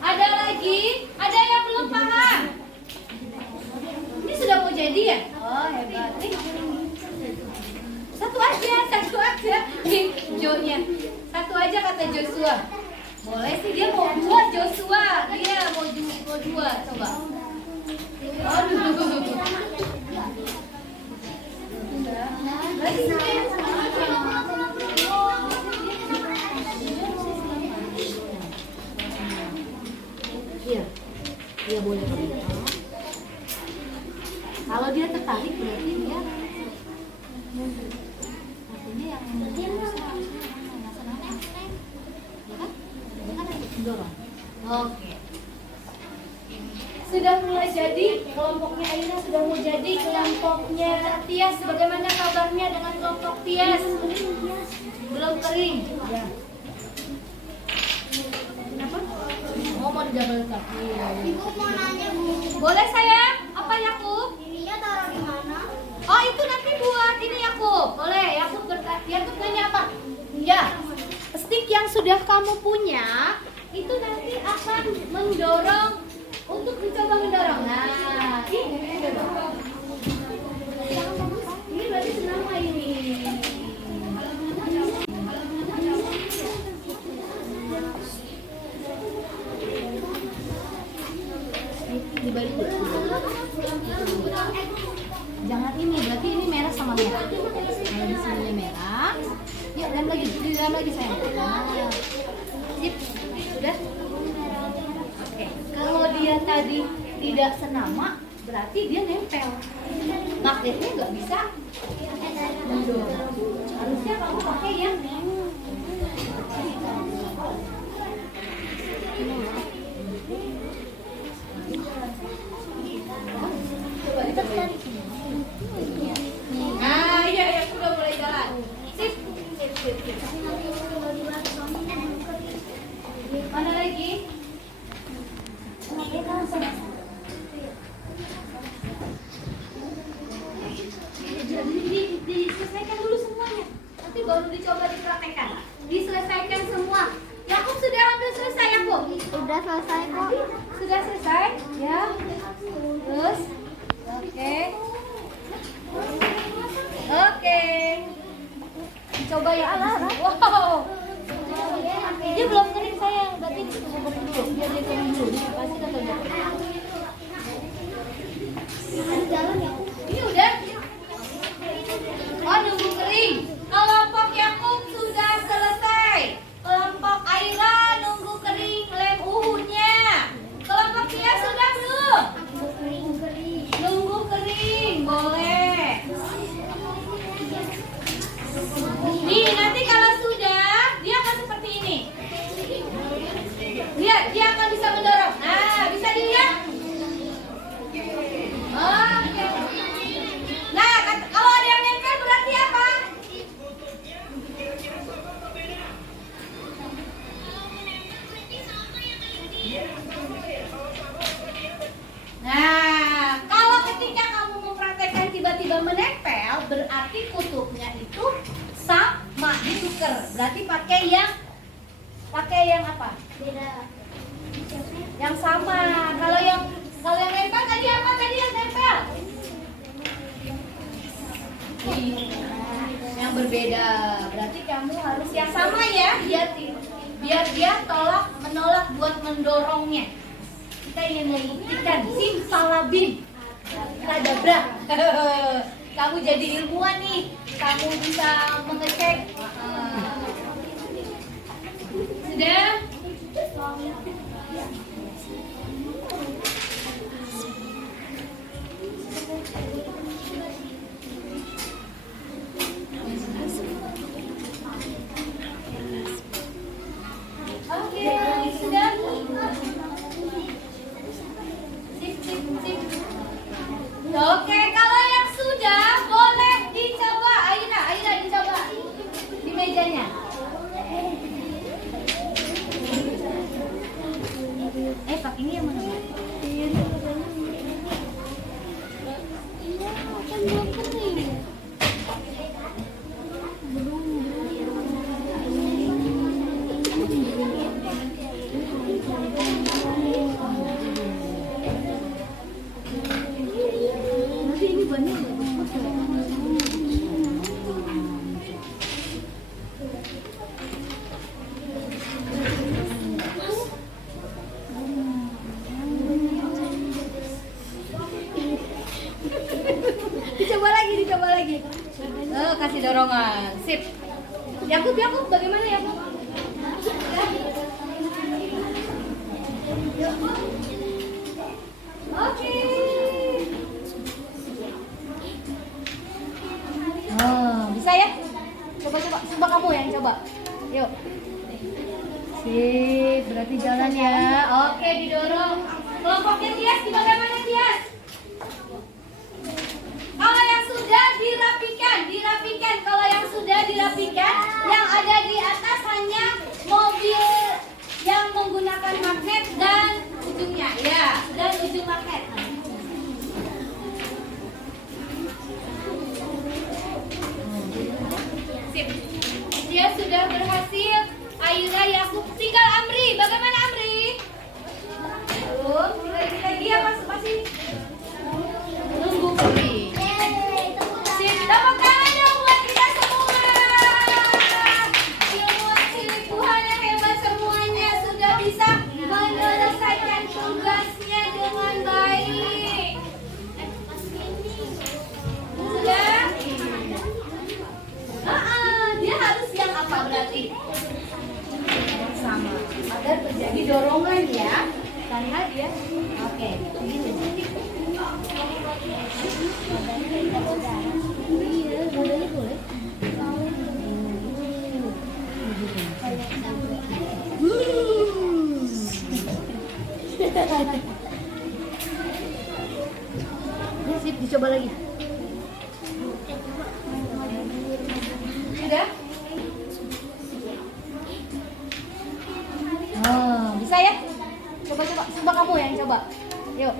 Ada lagi? Ada yang belum paham? Ini sudah mau jadi ya? Oh hebat. Satu aja. Nih Jo-nya. Satu aja kata Joshua. Boleh sih dia mau dua Joshua. Dia mau dua. Coba. Aduh. Iya boleh. Kalau dia tertarik berarti dia artinya yang dorong. Oke. Sudah mulai jadi kelompoknya Aina, sudah mau jadi kelompoknya Tias. Bagaimana kabarnya dengan kelompok Tias? Belum kering. Ya. Kenapa? Oh, mau dijabel kaki. Ibu mau nanya, Bu. Boleh sayang? Apa Yakub? Ininya taruh di mana? Oh itu nanti buat ini Yakub. Boleh Yakub berkata. Yakub nanya apa? Ya. Stick yang sudah kamu punya itu nanti akan mendorong untuk mencoba mendorong. Nah, ini berarti senama ini. Dibalik. Jangan ini, berarti ini merah sama merah. Kalau di sini merah. Yuk, dan lagi, di dalam lagi sayang. Nah, sip, sudah. Oke, kalau dia tadi tidak senama, berarti dia nempel. Magnetnya nggak bisa mendorong. Harusnya kamu pakai yang iya, sudah mulai jalan. Sip. Mana lagi? Diselesaikan dulu semuanya. Nanti baru dicoba dipraktekkan. Diselesaikan semua. Yakub sudah hampir selesai Yakub? Udah selesai kok. Sudah selesai? Ya. Terus? Oke. Coba ya. Wow. Dia belum kering sayang. Berarti dulu. Biar dia turun dulu. Kasih atau enggak? Ini udah. Oh, nunggu kering. Kelompok Yakub sudah selesai. Kelompok Aira nunggu kering lem uhunya. Kelompok Tia sudah belum? Nunggu kering, boleh. Nih, nanti kalau sudah, dia akan seperti ini. Lihat, dia akan bisa mendorong. Nah, bisa dilihat? Oke. Nah, kalau ada yang nempel berarti apa? Nah, kalau ketika kamu mempraktekkan tiba-tiba menempel, berarti kutubnya itu sama, ditukar. Berarti pakai yang apa? Beda. Yang sama. Kalau yang nempel tadi apa? Tadi yang nempel. Yang berbeda. Berarti kamu harus yang sama ya, biar dia menolak buat mendorongnya. Kita ingin membuktikan simsalabim. Kadabrak. Kamu jadi ilmuwan nih. Kamu bisa mengecek. Sudah? Oke, sudah. Sip. Oke, kalau yang sudah boleh dicoba. Aira dicoba di mejanya. Pak, ini yang mana? Nanti ini banyak. Dicoba lagi. Kasih dorongan. Sip. Yakub, bagaimana Yakub? Oke. Bisa ya? Coba kamu yang coba. Yuk. Sip, berarti jalan ya. Oke, didorong. Kelompoknya Tias, bagaimana Tias? Kalau yang sudah dirapikan. Kalau yang sudah dirapikan, yang ada di atas hanya mobil yang menggunakan magnet dan ujungnya, ya, dan ujung magnet. Sip. Dia sudah berhasil. Aira, Yakub, tinggal Amri. Bagaimana Amri? Belum. Lagi apa masih? Nunggu kering. Sip, tepuk tangan dong buat kita semua. Ilmuwan cilik Tuhan yang hebat semuanya sudah bisa menyelesaikan tugasnya dengan baik. Sudah? Dia harus yang apa berarti? Sama. Agar terjadi dorongan ya. Karena dia, oke. Iya, modalnya boleh. Sip, dicoba lagi. Sudah? Bisa ya? Coba kamu yang coba. Yuk.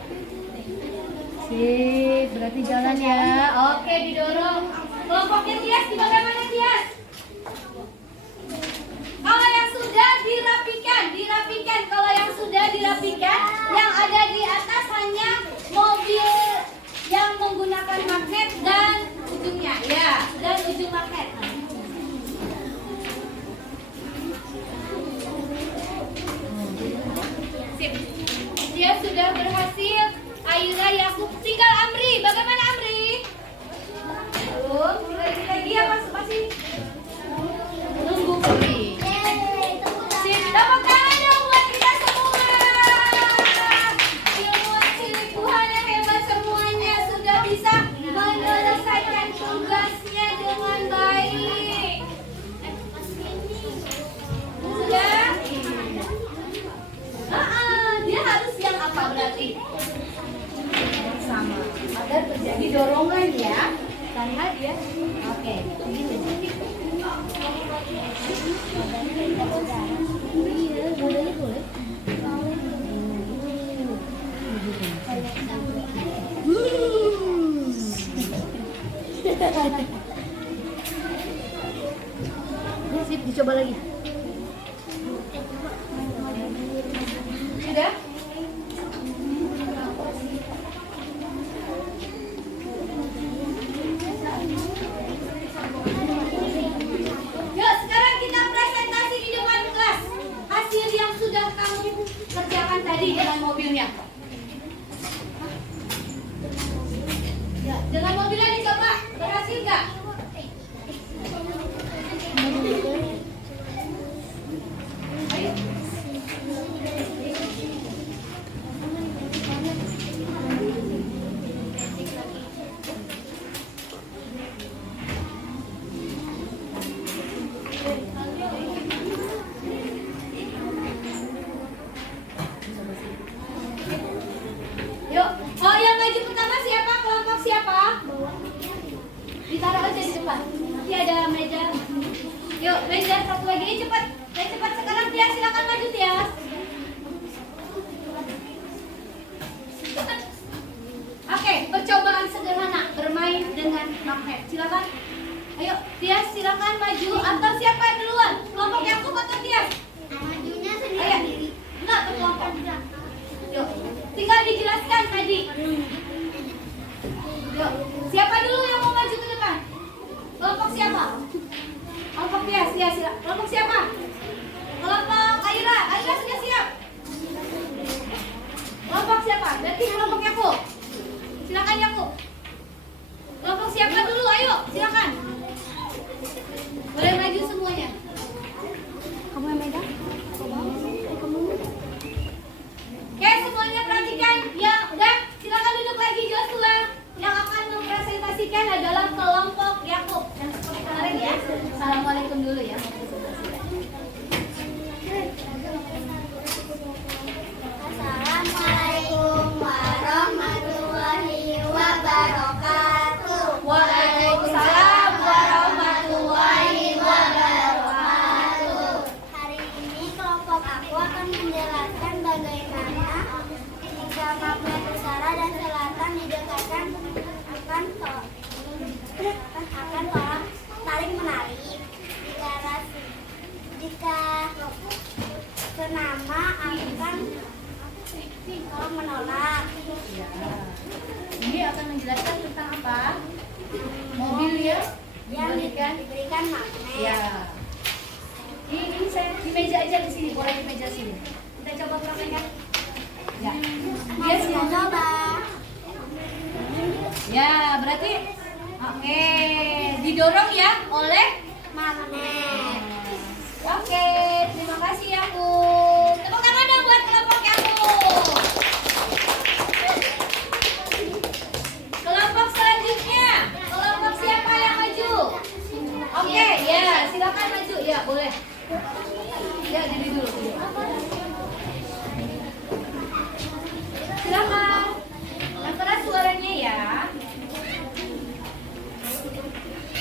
Sip, berarti jalan ya. Oke, didorong. Kelompoknya Tias, bagaimana Tias? Kalau yang sudah dirapikan. Kalau yang sudah dirapikan, yang ada di atas hanya mobil yang menggunakan magnet dan ujungnya, ya, dan ujung magnet. Dia sudah berhasil. Aira, Yakub, tinggal Amri. Bagaimana Amri? Belum. Lagi ya masih nunggu Putri. Sip, tepuk tangan dong buat kita semua. Ilmuwan cilik Tuhan yang hebat semuanya sudah bisa menyelesaikan tugasnya dengan baik. Sudah? Dia harus yang apa berarti? Sama. Agar terjadi dorongan ya. Karena dia. Oke. Sip, dicoba lagi. Sudah? Yuk, sekarang kita presentasi di depan kelas hasil yang sudah kamu kerjakan tadi dengan mobilnya. Ya, dengan mobilnya dicoba, berhasil nggak? Ayo. Yuk, oh yang maju pertama siapa? Kelompok siapa? Ditaruh aja di depan. Nanti ada meja. Yuk, meja satu lagi. Cepat, cepat sekarang Tias, silakan maju Tias. Oke, percobaan sederhana bermain dengan magnet. Silakan. Ayo, Tias silakan maju. Atau siapa duluan? Kelompok Yakub atau Tias? Majunya Ayo. sendiri. Enggak, berkelompok. Yuk, tinggal dijelaskan tadi. Yuk, siapa dulu yang mau maju ke depan? Kelompok siapa? Kelompok Tias, silakan. Kelompok siapa? Kelompok Aira, Aira sudah siap. Kelompok siapa? Berarti kelompok Yakub. Silakan Yakub. Kelompok siapa dulu? Ayo, silakan. Boleh maju semuanya. Kamu yang megang? Oke, semuanya perhatikan. Ya, udah. Silakan duduk lagi Joshua. Yang akan mempresentasikan adalah kelompok Yakub. Yang seperti kemarin ya. Assalamualaikum dulu ya. Assalamualaikum warahmatullahi wabarakatuh. Waalaikumsalam warahmatullahi wabarakatuh. Hari ini kelompok aku akan menjelaskan bagaimana jika magnet utara dan selatan didekatkan akan tolak saling menarik. Jika senama akan tolak menolak. Ini akan menjelaskan tentang apa? Mobil ya? Yang diberikan magnet. Ya. Ini saya di meja aja di sini, boleh di meja sini. Kita coba praktekkan. Ya. Dia Mau semua coba. Ya, berarti oke, didorong ya oleh Magnet. Oke, terima kasih aku. Tepuk tangan dong buat kelompok aku. Kelompok selanjutnya, kelompok siapa yang maju? Oke, ya silakan maju. Ya boleh. Ya jadi dulu. Silakan. Yang keras suaranya ya.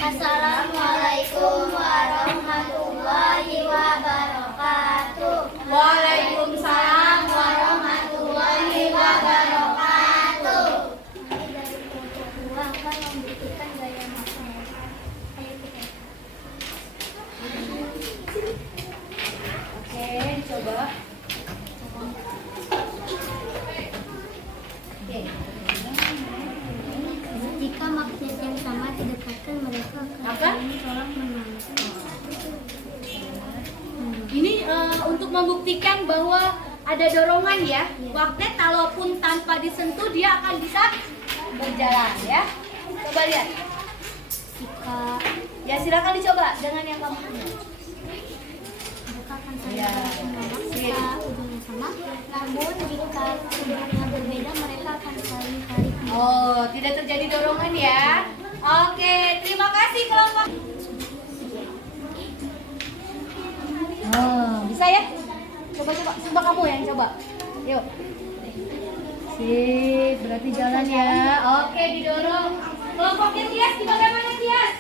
Assalamualaikum warahmatullahi wabarakatuh. Waalaikumsalam warahmatullahi wabarakatuh. Akan membuktikan gaya magnet. Oke, dicoba. Oke. Jika magnet yang sama didekatkan, mereka akan Apa? saling tolak menolak. Ini untuk membuktikan bahwa ada dorongan ya. Magnet kalaupun tanpa disentuh dia akan bisa berjalan ya. Coba lihat. Jika Ya silakan dicoba dengan yang kamu punya. mereka akan Ya. saling jika ujungnya sama, namun jika ujungnya berbeda mereka akan saling tarik. Oh, tidak terjadi dorongan ya. Oke, terima kasih kelompok. Oh, bisa ya? Coba kamu yang coba. Yuk. Sip, berarti jalan ya. Oke, didorong. Kelompoknya Tias, bagaimana Tias?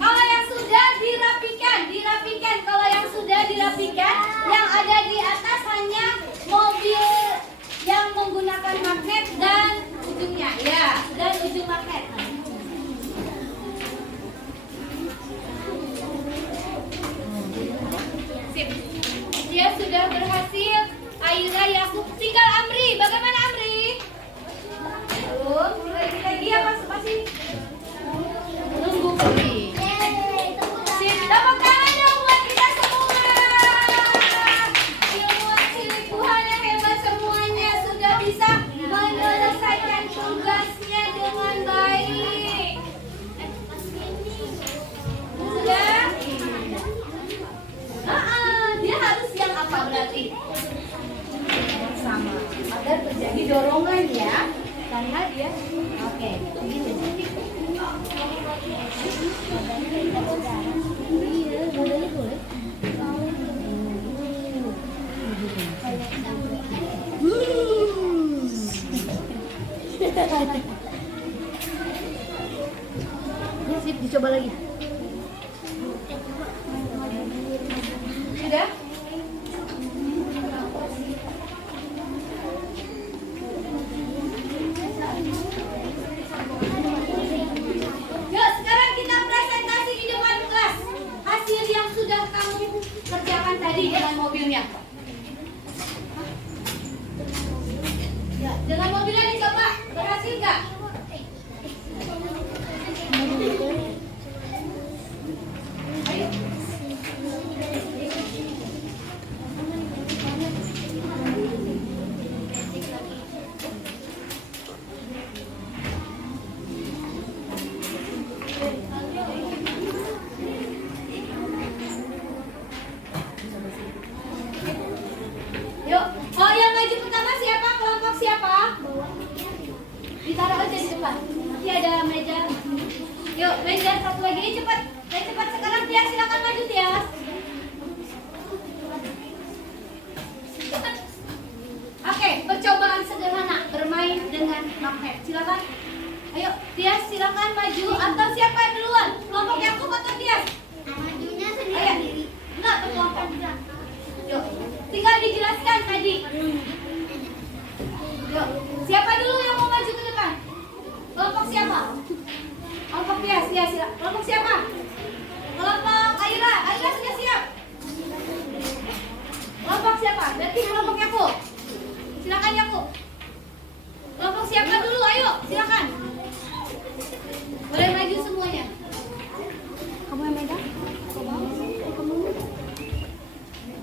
Kalau yang sudah dirapikan. Kalau yang sudah dirapikan, yang ada di atas hanya mobil yang menggunakan magnet dan ujungnya, ya, dan ujung magnet. Sip. Dia sudah berhasil. Aira, Yakub, tinggal Amri. Bagaimana Amri? Belum. Lagi ya masih nunggu Puri. Sip, tepuk tangan dong buat kita semua. Ilmuwan cilik Tuhan yang hebat semuanya sudah bisa menyelesaikan tugasnya dengan baik. Sudah? Dia harus yang apa berarti? Sama. Agar terjadi dorongan ya. Karena dia, oke, gitu. Sip, dicoba lagi. Sudah? Yuk, sekarang kita presentasi di depan kelas hasil yang sudah kamu kerjakan tadi dengan mobilnya. Ya, dengan mobilnya dicoba, berhasil nggak? Ayo. Yuk, oh yang maju pertama siapa? Kelompok siapa? Ditaruh aja di depan. Nanti ada meja. Yuk, meja satu lagi. Cepat, cepat sekarang Tias, silakan maju Tias. Oke, percobaan sederhana bermain dengan magnet. Silakan. Ayo, Tias silakan maju. Atau siapa duluan? Kelompok Yakub atau Tias? Majunya Ayo. sendiri. Enggak, berkelompok. Yuk, tinggal dijelaskan tadi. Yuk, siapa dulu yang mau maju ke depan? Kelompok siapa? Kelompok Tias, silakan. Kelompok siapa? Kelompok Aira, Aira sudah siap. Kelompok siapa? Berarti kelompok Yakub. Silakan Yakub. Kelompok siapa dulu? Ayo, silakan. Boleh maju semuanya. Kamu yang megang?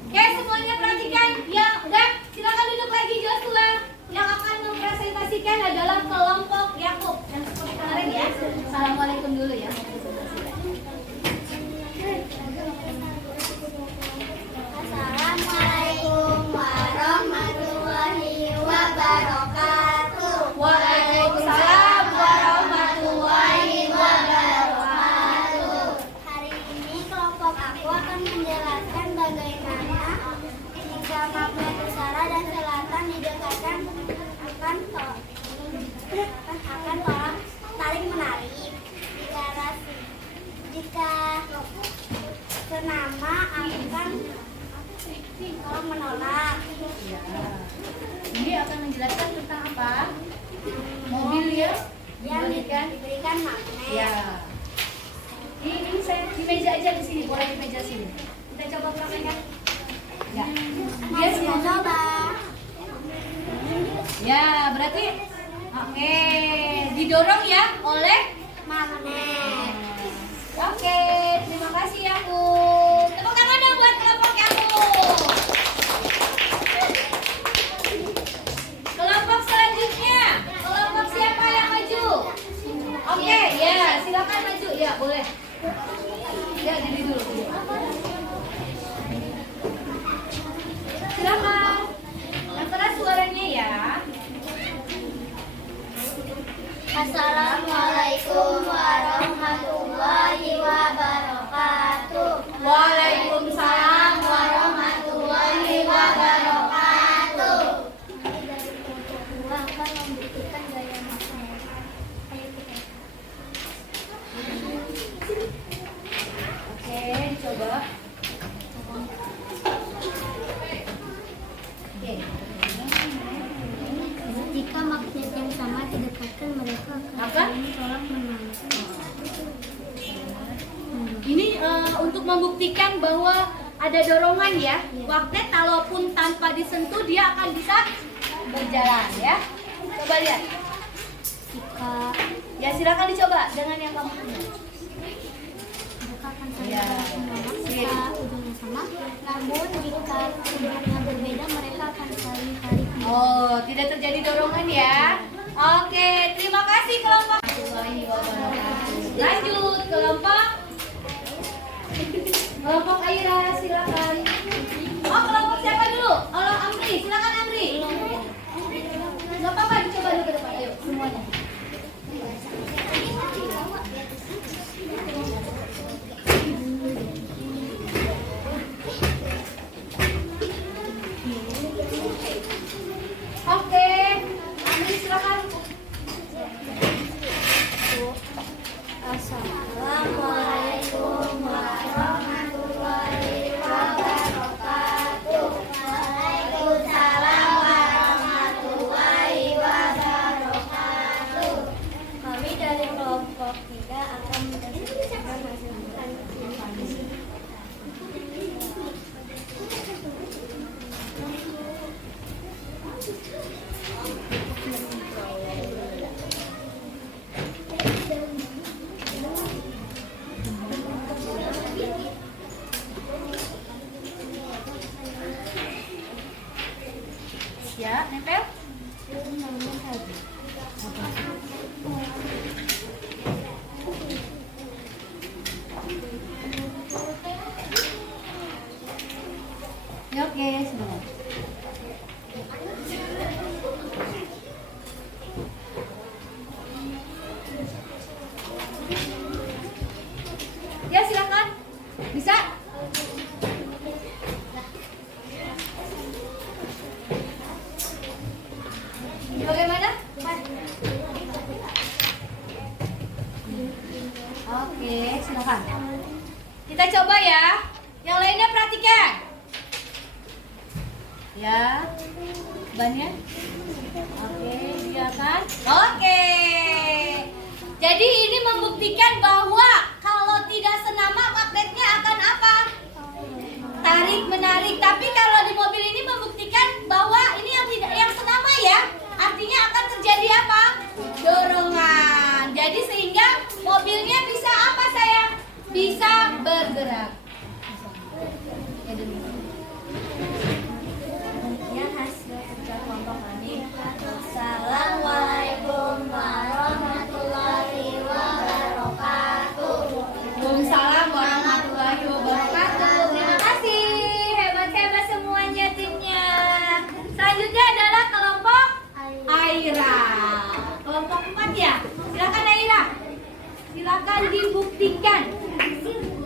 Oke, semuanya perhatikan. Ya, udah, silakan duduk lagi Joshua. Yang akan mempresentasikan adalah kelompok Yakub. Yang seperti kemarin ya. Assalamualaikum dulu ya. Assalamualaikum warahmatullahi wabarakatuh. Waalaikumsalam warahmatullahi wabarakatuh. Hari ini kelompok aku akan menjelaskan bagaimana jika magnet utara dan selatan didekatkan akan tolak tarik menarik. Jika senama akan tolak menolak. Ini akan menjelaskan tentang apa? Mobil ya? Yang Diberikan. diberikan magnet. Ya. Ini saya di meja aja di sini, boleh di meja sini. Kita coba praktekkan. Ya. Dia Mau semua coba. Ya, berarti oke, didorong ya oleh Magnet. Oke, terima kasih Yakub. Tepuk tangan dong buat kelompok Yakub. kami tolong menang. Ini untuk membuktikan bahwa ada dorongan ya. Magnet kalaupun tanpa disentuh dia akan bisa berjalan ya. Coba lihat. Jika Ya silakan dicoba dengan yang kamu punya. mereka akan Ya. saling menolak jika ujungnya sama. Namun jika ujungnya berbeda mereka akan saling tarik. Oh, tidak terjadi dorongan ya. Oke, terima kasih kelompok. Lanjut kelompok Aira, silakan. Oh, kelompok siapa dulu? Oh, Amri, silakan Amri. Gak apa-apa, dicoba dulu ke depan. Ayo, semuanya. Oke, Amri silakan. Assalamualaikum warahmatullahi wabarakatuh. Waalaikumsalam warahmatullahi wabarakatuh. Kami dari kelompok 3 akan menjelaskan hasil Ya, nempel. Ya, oke, sebentar. Ya, silakan. Bisa? Bagaimana? Oke, silakan. Kita coba ya. Yang lainnya perhatikan. Ya, bannya. Oke, biarkan. Oke. Jadi ini membuktikan bahwa kalau tidak senama magnetnya akan apa? Tarik menarik. Tapi kalau di mobil ini membuktikan bahwa ini yang senama ya. Artinya akan terjadi apa? Dorongan. Jadi sehingga mobilnya bisa apa sayang? Bisa bergerak. Ya, demikian hasil kerja kelompok kami. Assalamualaikum warahmatullahi wabarakatuh. Waalaikumsalam warahmatullahi wabarakatuh. Terima kasih. Hebat-hebat semuanya timnya. Selanjutnya adalah kelompok Aira. Kelompok 4 ya. Silakan Aira. Silakan dibuktikan.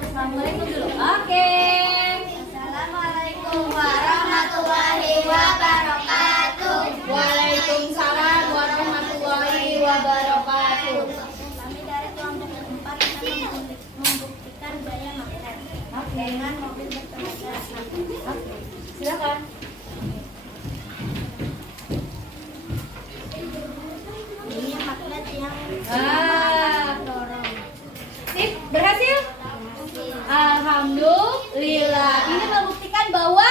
Assalamualaikum dulu. Oke. Assalamualaikum warahmatullahi wabarakatuh. Waalaikumsalam warahmatullahi wabarakatuh. Kami dari kelompok 4 akan membuktikan gaya magnet dengan mobil bertenaga listrik. Oke. Silakan. Ini magnet yang dorong. Sip, berhasil? Alhamdulillah. Ini membuktikan bahwa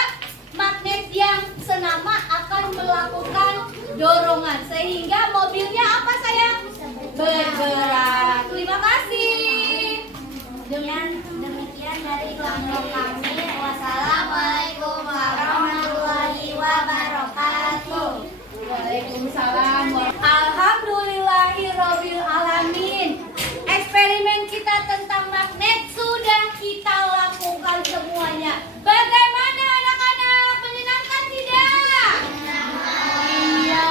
magnet yang senama akan melakukan dorongan sehingga mobilnya apa sayang? Bergerak. Terima kasih. Demikian dari kelompok kami. Wassalamualaikum warahmatullahi wabarakatuh. Waalaikumsalam. Alhamdulillahirabbil alamin. Eksperimen kita tentang magnet sudah kita lakukan semuanya. Bagaimana anak-anak? Menyenangkan tidak? Iya.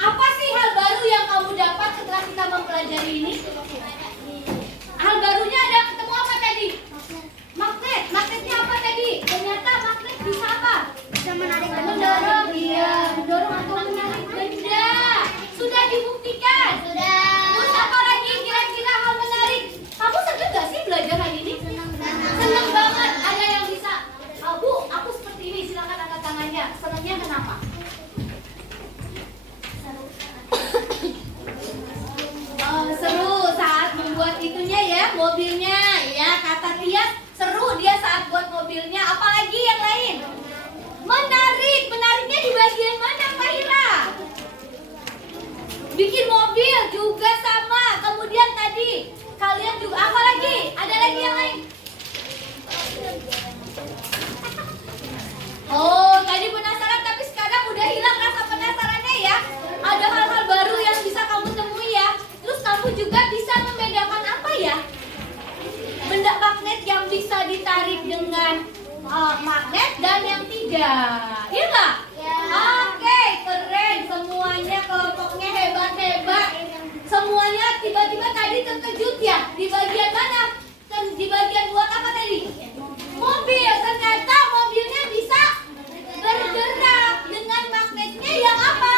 Apa sih hal baru yang kamu dapat setelah kita mempelajari ini? Hal barunya ada ketemu apa tadi? Magnet. Magnetnya apa tadi? Ternyata magnet bisa apa? Bisa menarik dan Mendorong, iya, mendorong atau menarik benda. Sudah dibuktikan. Sudah. Terus apa lagi kira-kira hal menarik? Kamu senang gak sih belajar hari ini? Senang banget. Ada yang bisa. Bu, aku seperti ini. Silakan angkat tangannya. Senangnya kenapa? berat buat mobilnya. Apalagi yang lain? Menarik. Menariknya di bagian mana, Kak Ira? Bikin mobil juga sama. Kemudian tadi kalian juga apa lagi? Ada lagi yang lain? Oh, tadi penasaran tapi sekarang udah hilang rasa penasarannya ya. Ada hal-hal baru yang bisa kamu temui ya. Terus kamu juga bisa membedakan apa ya? Benda magnet yang bisa ditarik dengan magnet dan yang tidak. Iya nggak? Ya. Oke, keren. Semuanya kelompoknya hebat-hebat. Semuanya tiba-tiba tadi terkejut ya. Di bagian mana? Di bagian buat apa tadi? Mobil. Ternyata mobilnya bisa bergerak dengan magnetnya yang apa?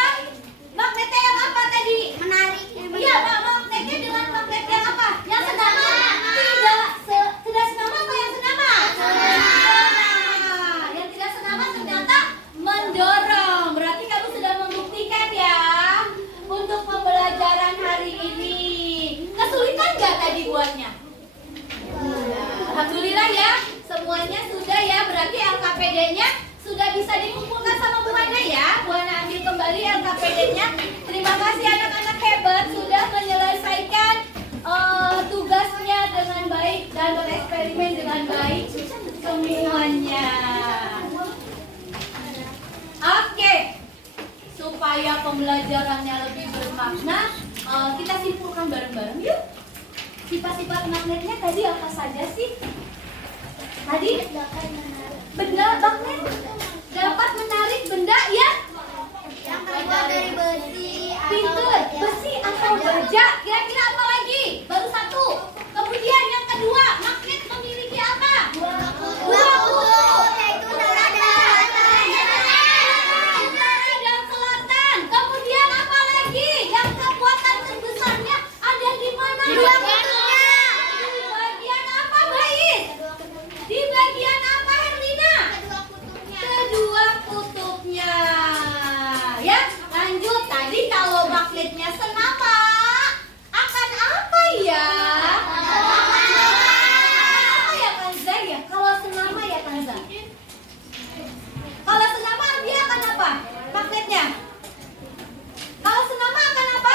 Magnetnya yang apa tadi? Menarik. Iya, magnetnya dengan magnet yang apa? Yang senama? Tidak senama apa yang senama? Senama. Yang tidak senama ternyata mendorong. Berarti kamu sudah membuktikan ya untuk pembelajaran hari ini. Kesulitan nggak tadi buatnya? Alhamdulillah ya, semuanya sudah ya. Berarti LKPD-nya sudah bisa dikumpulkan sama Bu Hana ya. Bu Hana ambil kembali LKPD-nya. Terima kasih anak-anak hebat sudah menyelesaikan tugasnya dengan baik dan bereksperimen dengan baik semuanya. Oke, supaya pembelajarannya lebih bermakna, kita simpulkan bareng-bareng yuk. Sifat-sifat magnetnya tadi apa saja sih? Tadi benda magnet dapat menarik benda ya? Yang terbuat dari besi. Pintur, besi atau baja. Kira-kira apa lagi? Baru satu. Kemudian yang kedua, magnet memiliki apa? Dua kutub. Yaitu utara dan Utara dan selatan. Kemudian apa lagi? Yang kekuatan terbesarnya ada di mana? Dua kutubnya. Di bagian apa, Bais? Di bagian apa, Herlina? Kedua kutubnya. Ya, lanjut. Tadi kalau magnetnya senama, akan apa ya? Apa ya, Kanza ya? Kalau senama ya, Kanza. Kalau senama dia akan apa? Magnetnya. Kalau senama akan apa?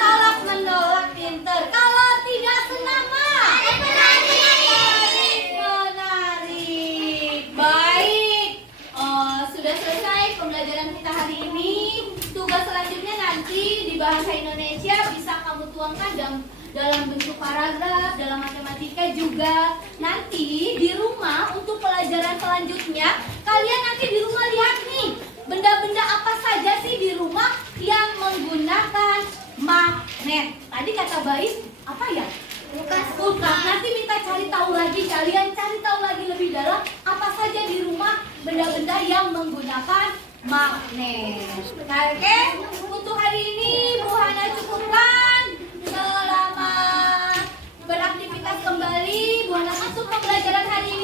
Tolak menolak, pinter. Kalau tidak senama, menarik. Baik. Sudah selesai pembelajaran kita hari ini. Tugas selanjutnya nanti di bahasa Indonesia bisa kamu tuangkan dalam bentuk paragraf, dalam matematika juga. Nanti di rumah untuk pelajaran selanjutnya, kalian nanti di rumah lihat nih, benda-benda apa saja sih di rumah yang menggunakan magnet. Tadi kata Bais, apa ya? Kulkas. Nanti minta cari tahu lagi, kalian cari tahu lagi lebih dalam apa saja di rumah benda-benda yang menggunakan magnet. Oke, untuk hari ini Bu Hana cukupkan. Selamat beraktivitas kembali. Bu Hana masuk pembelajaran hari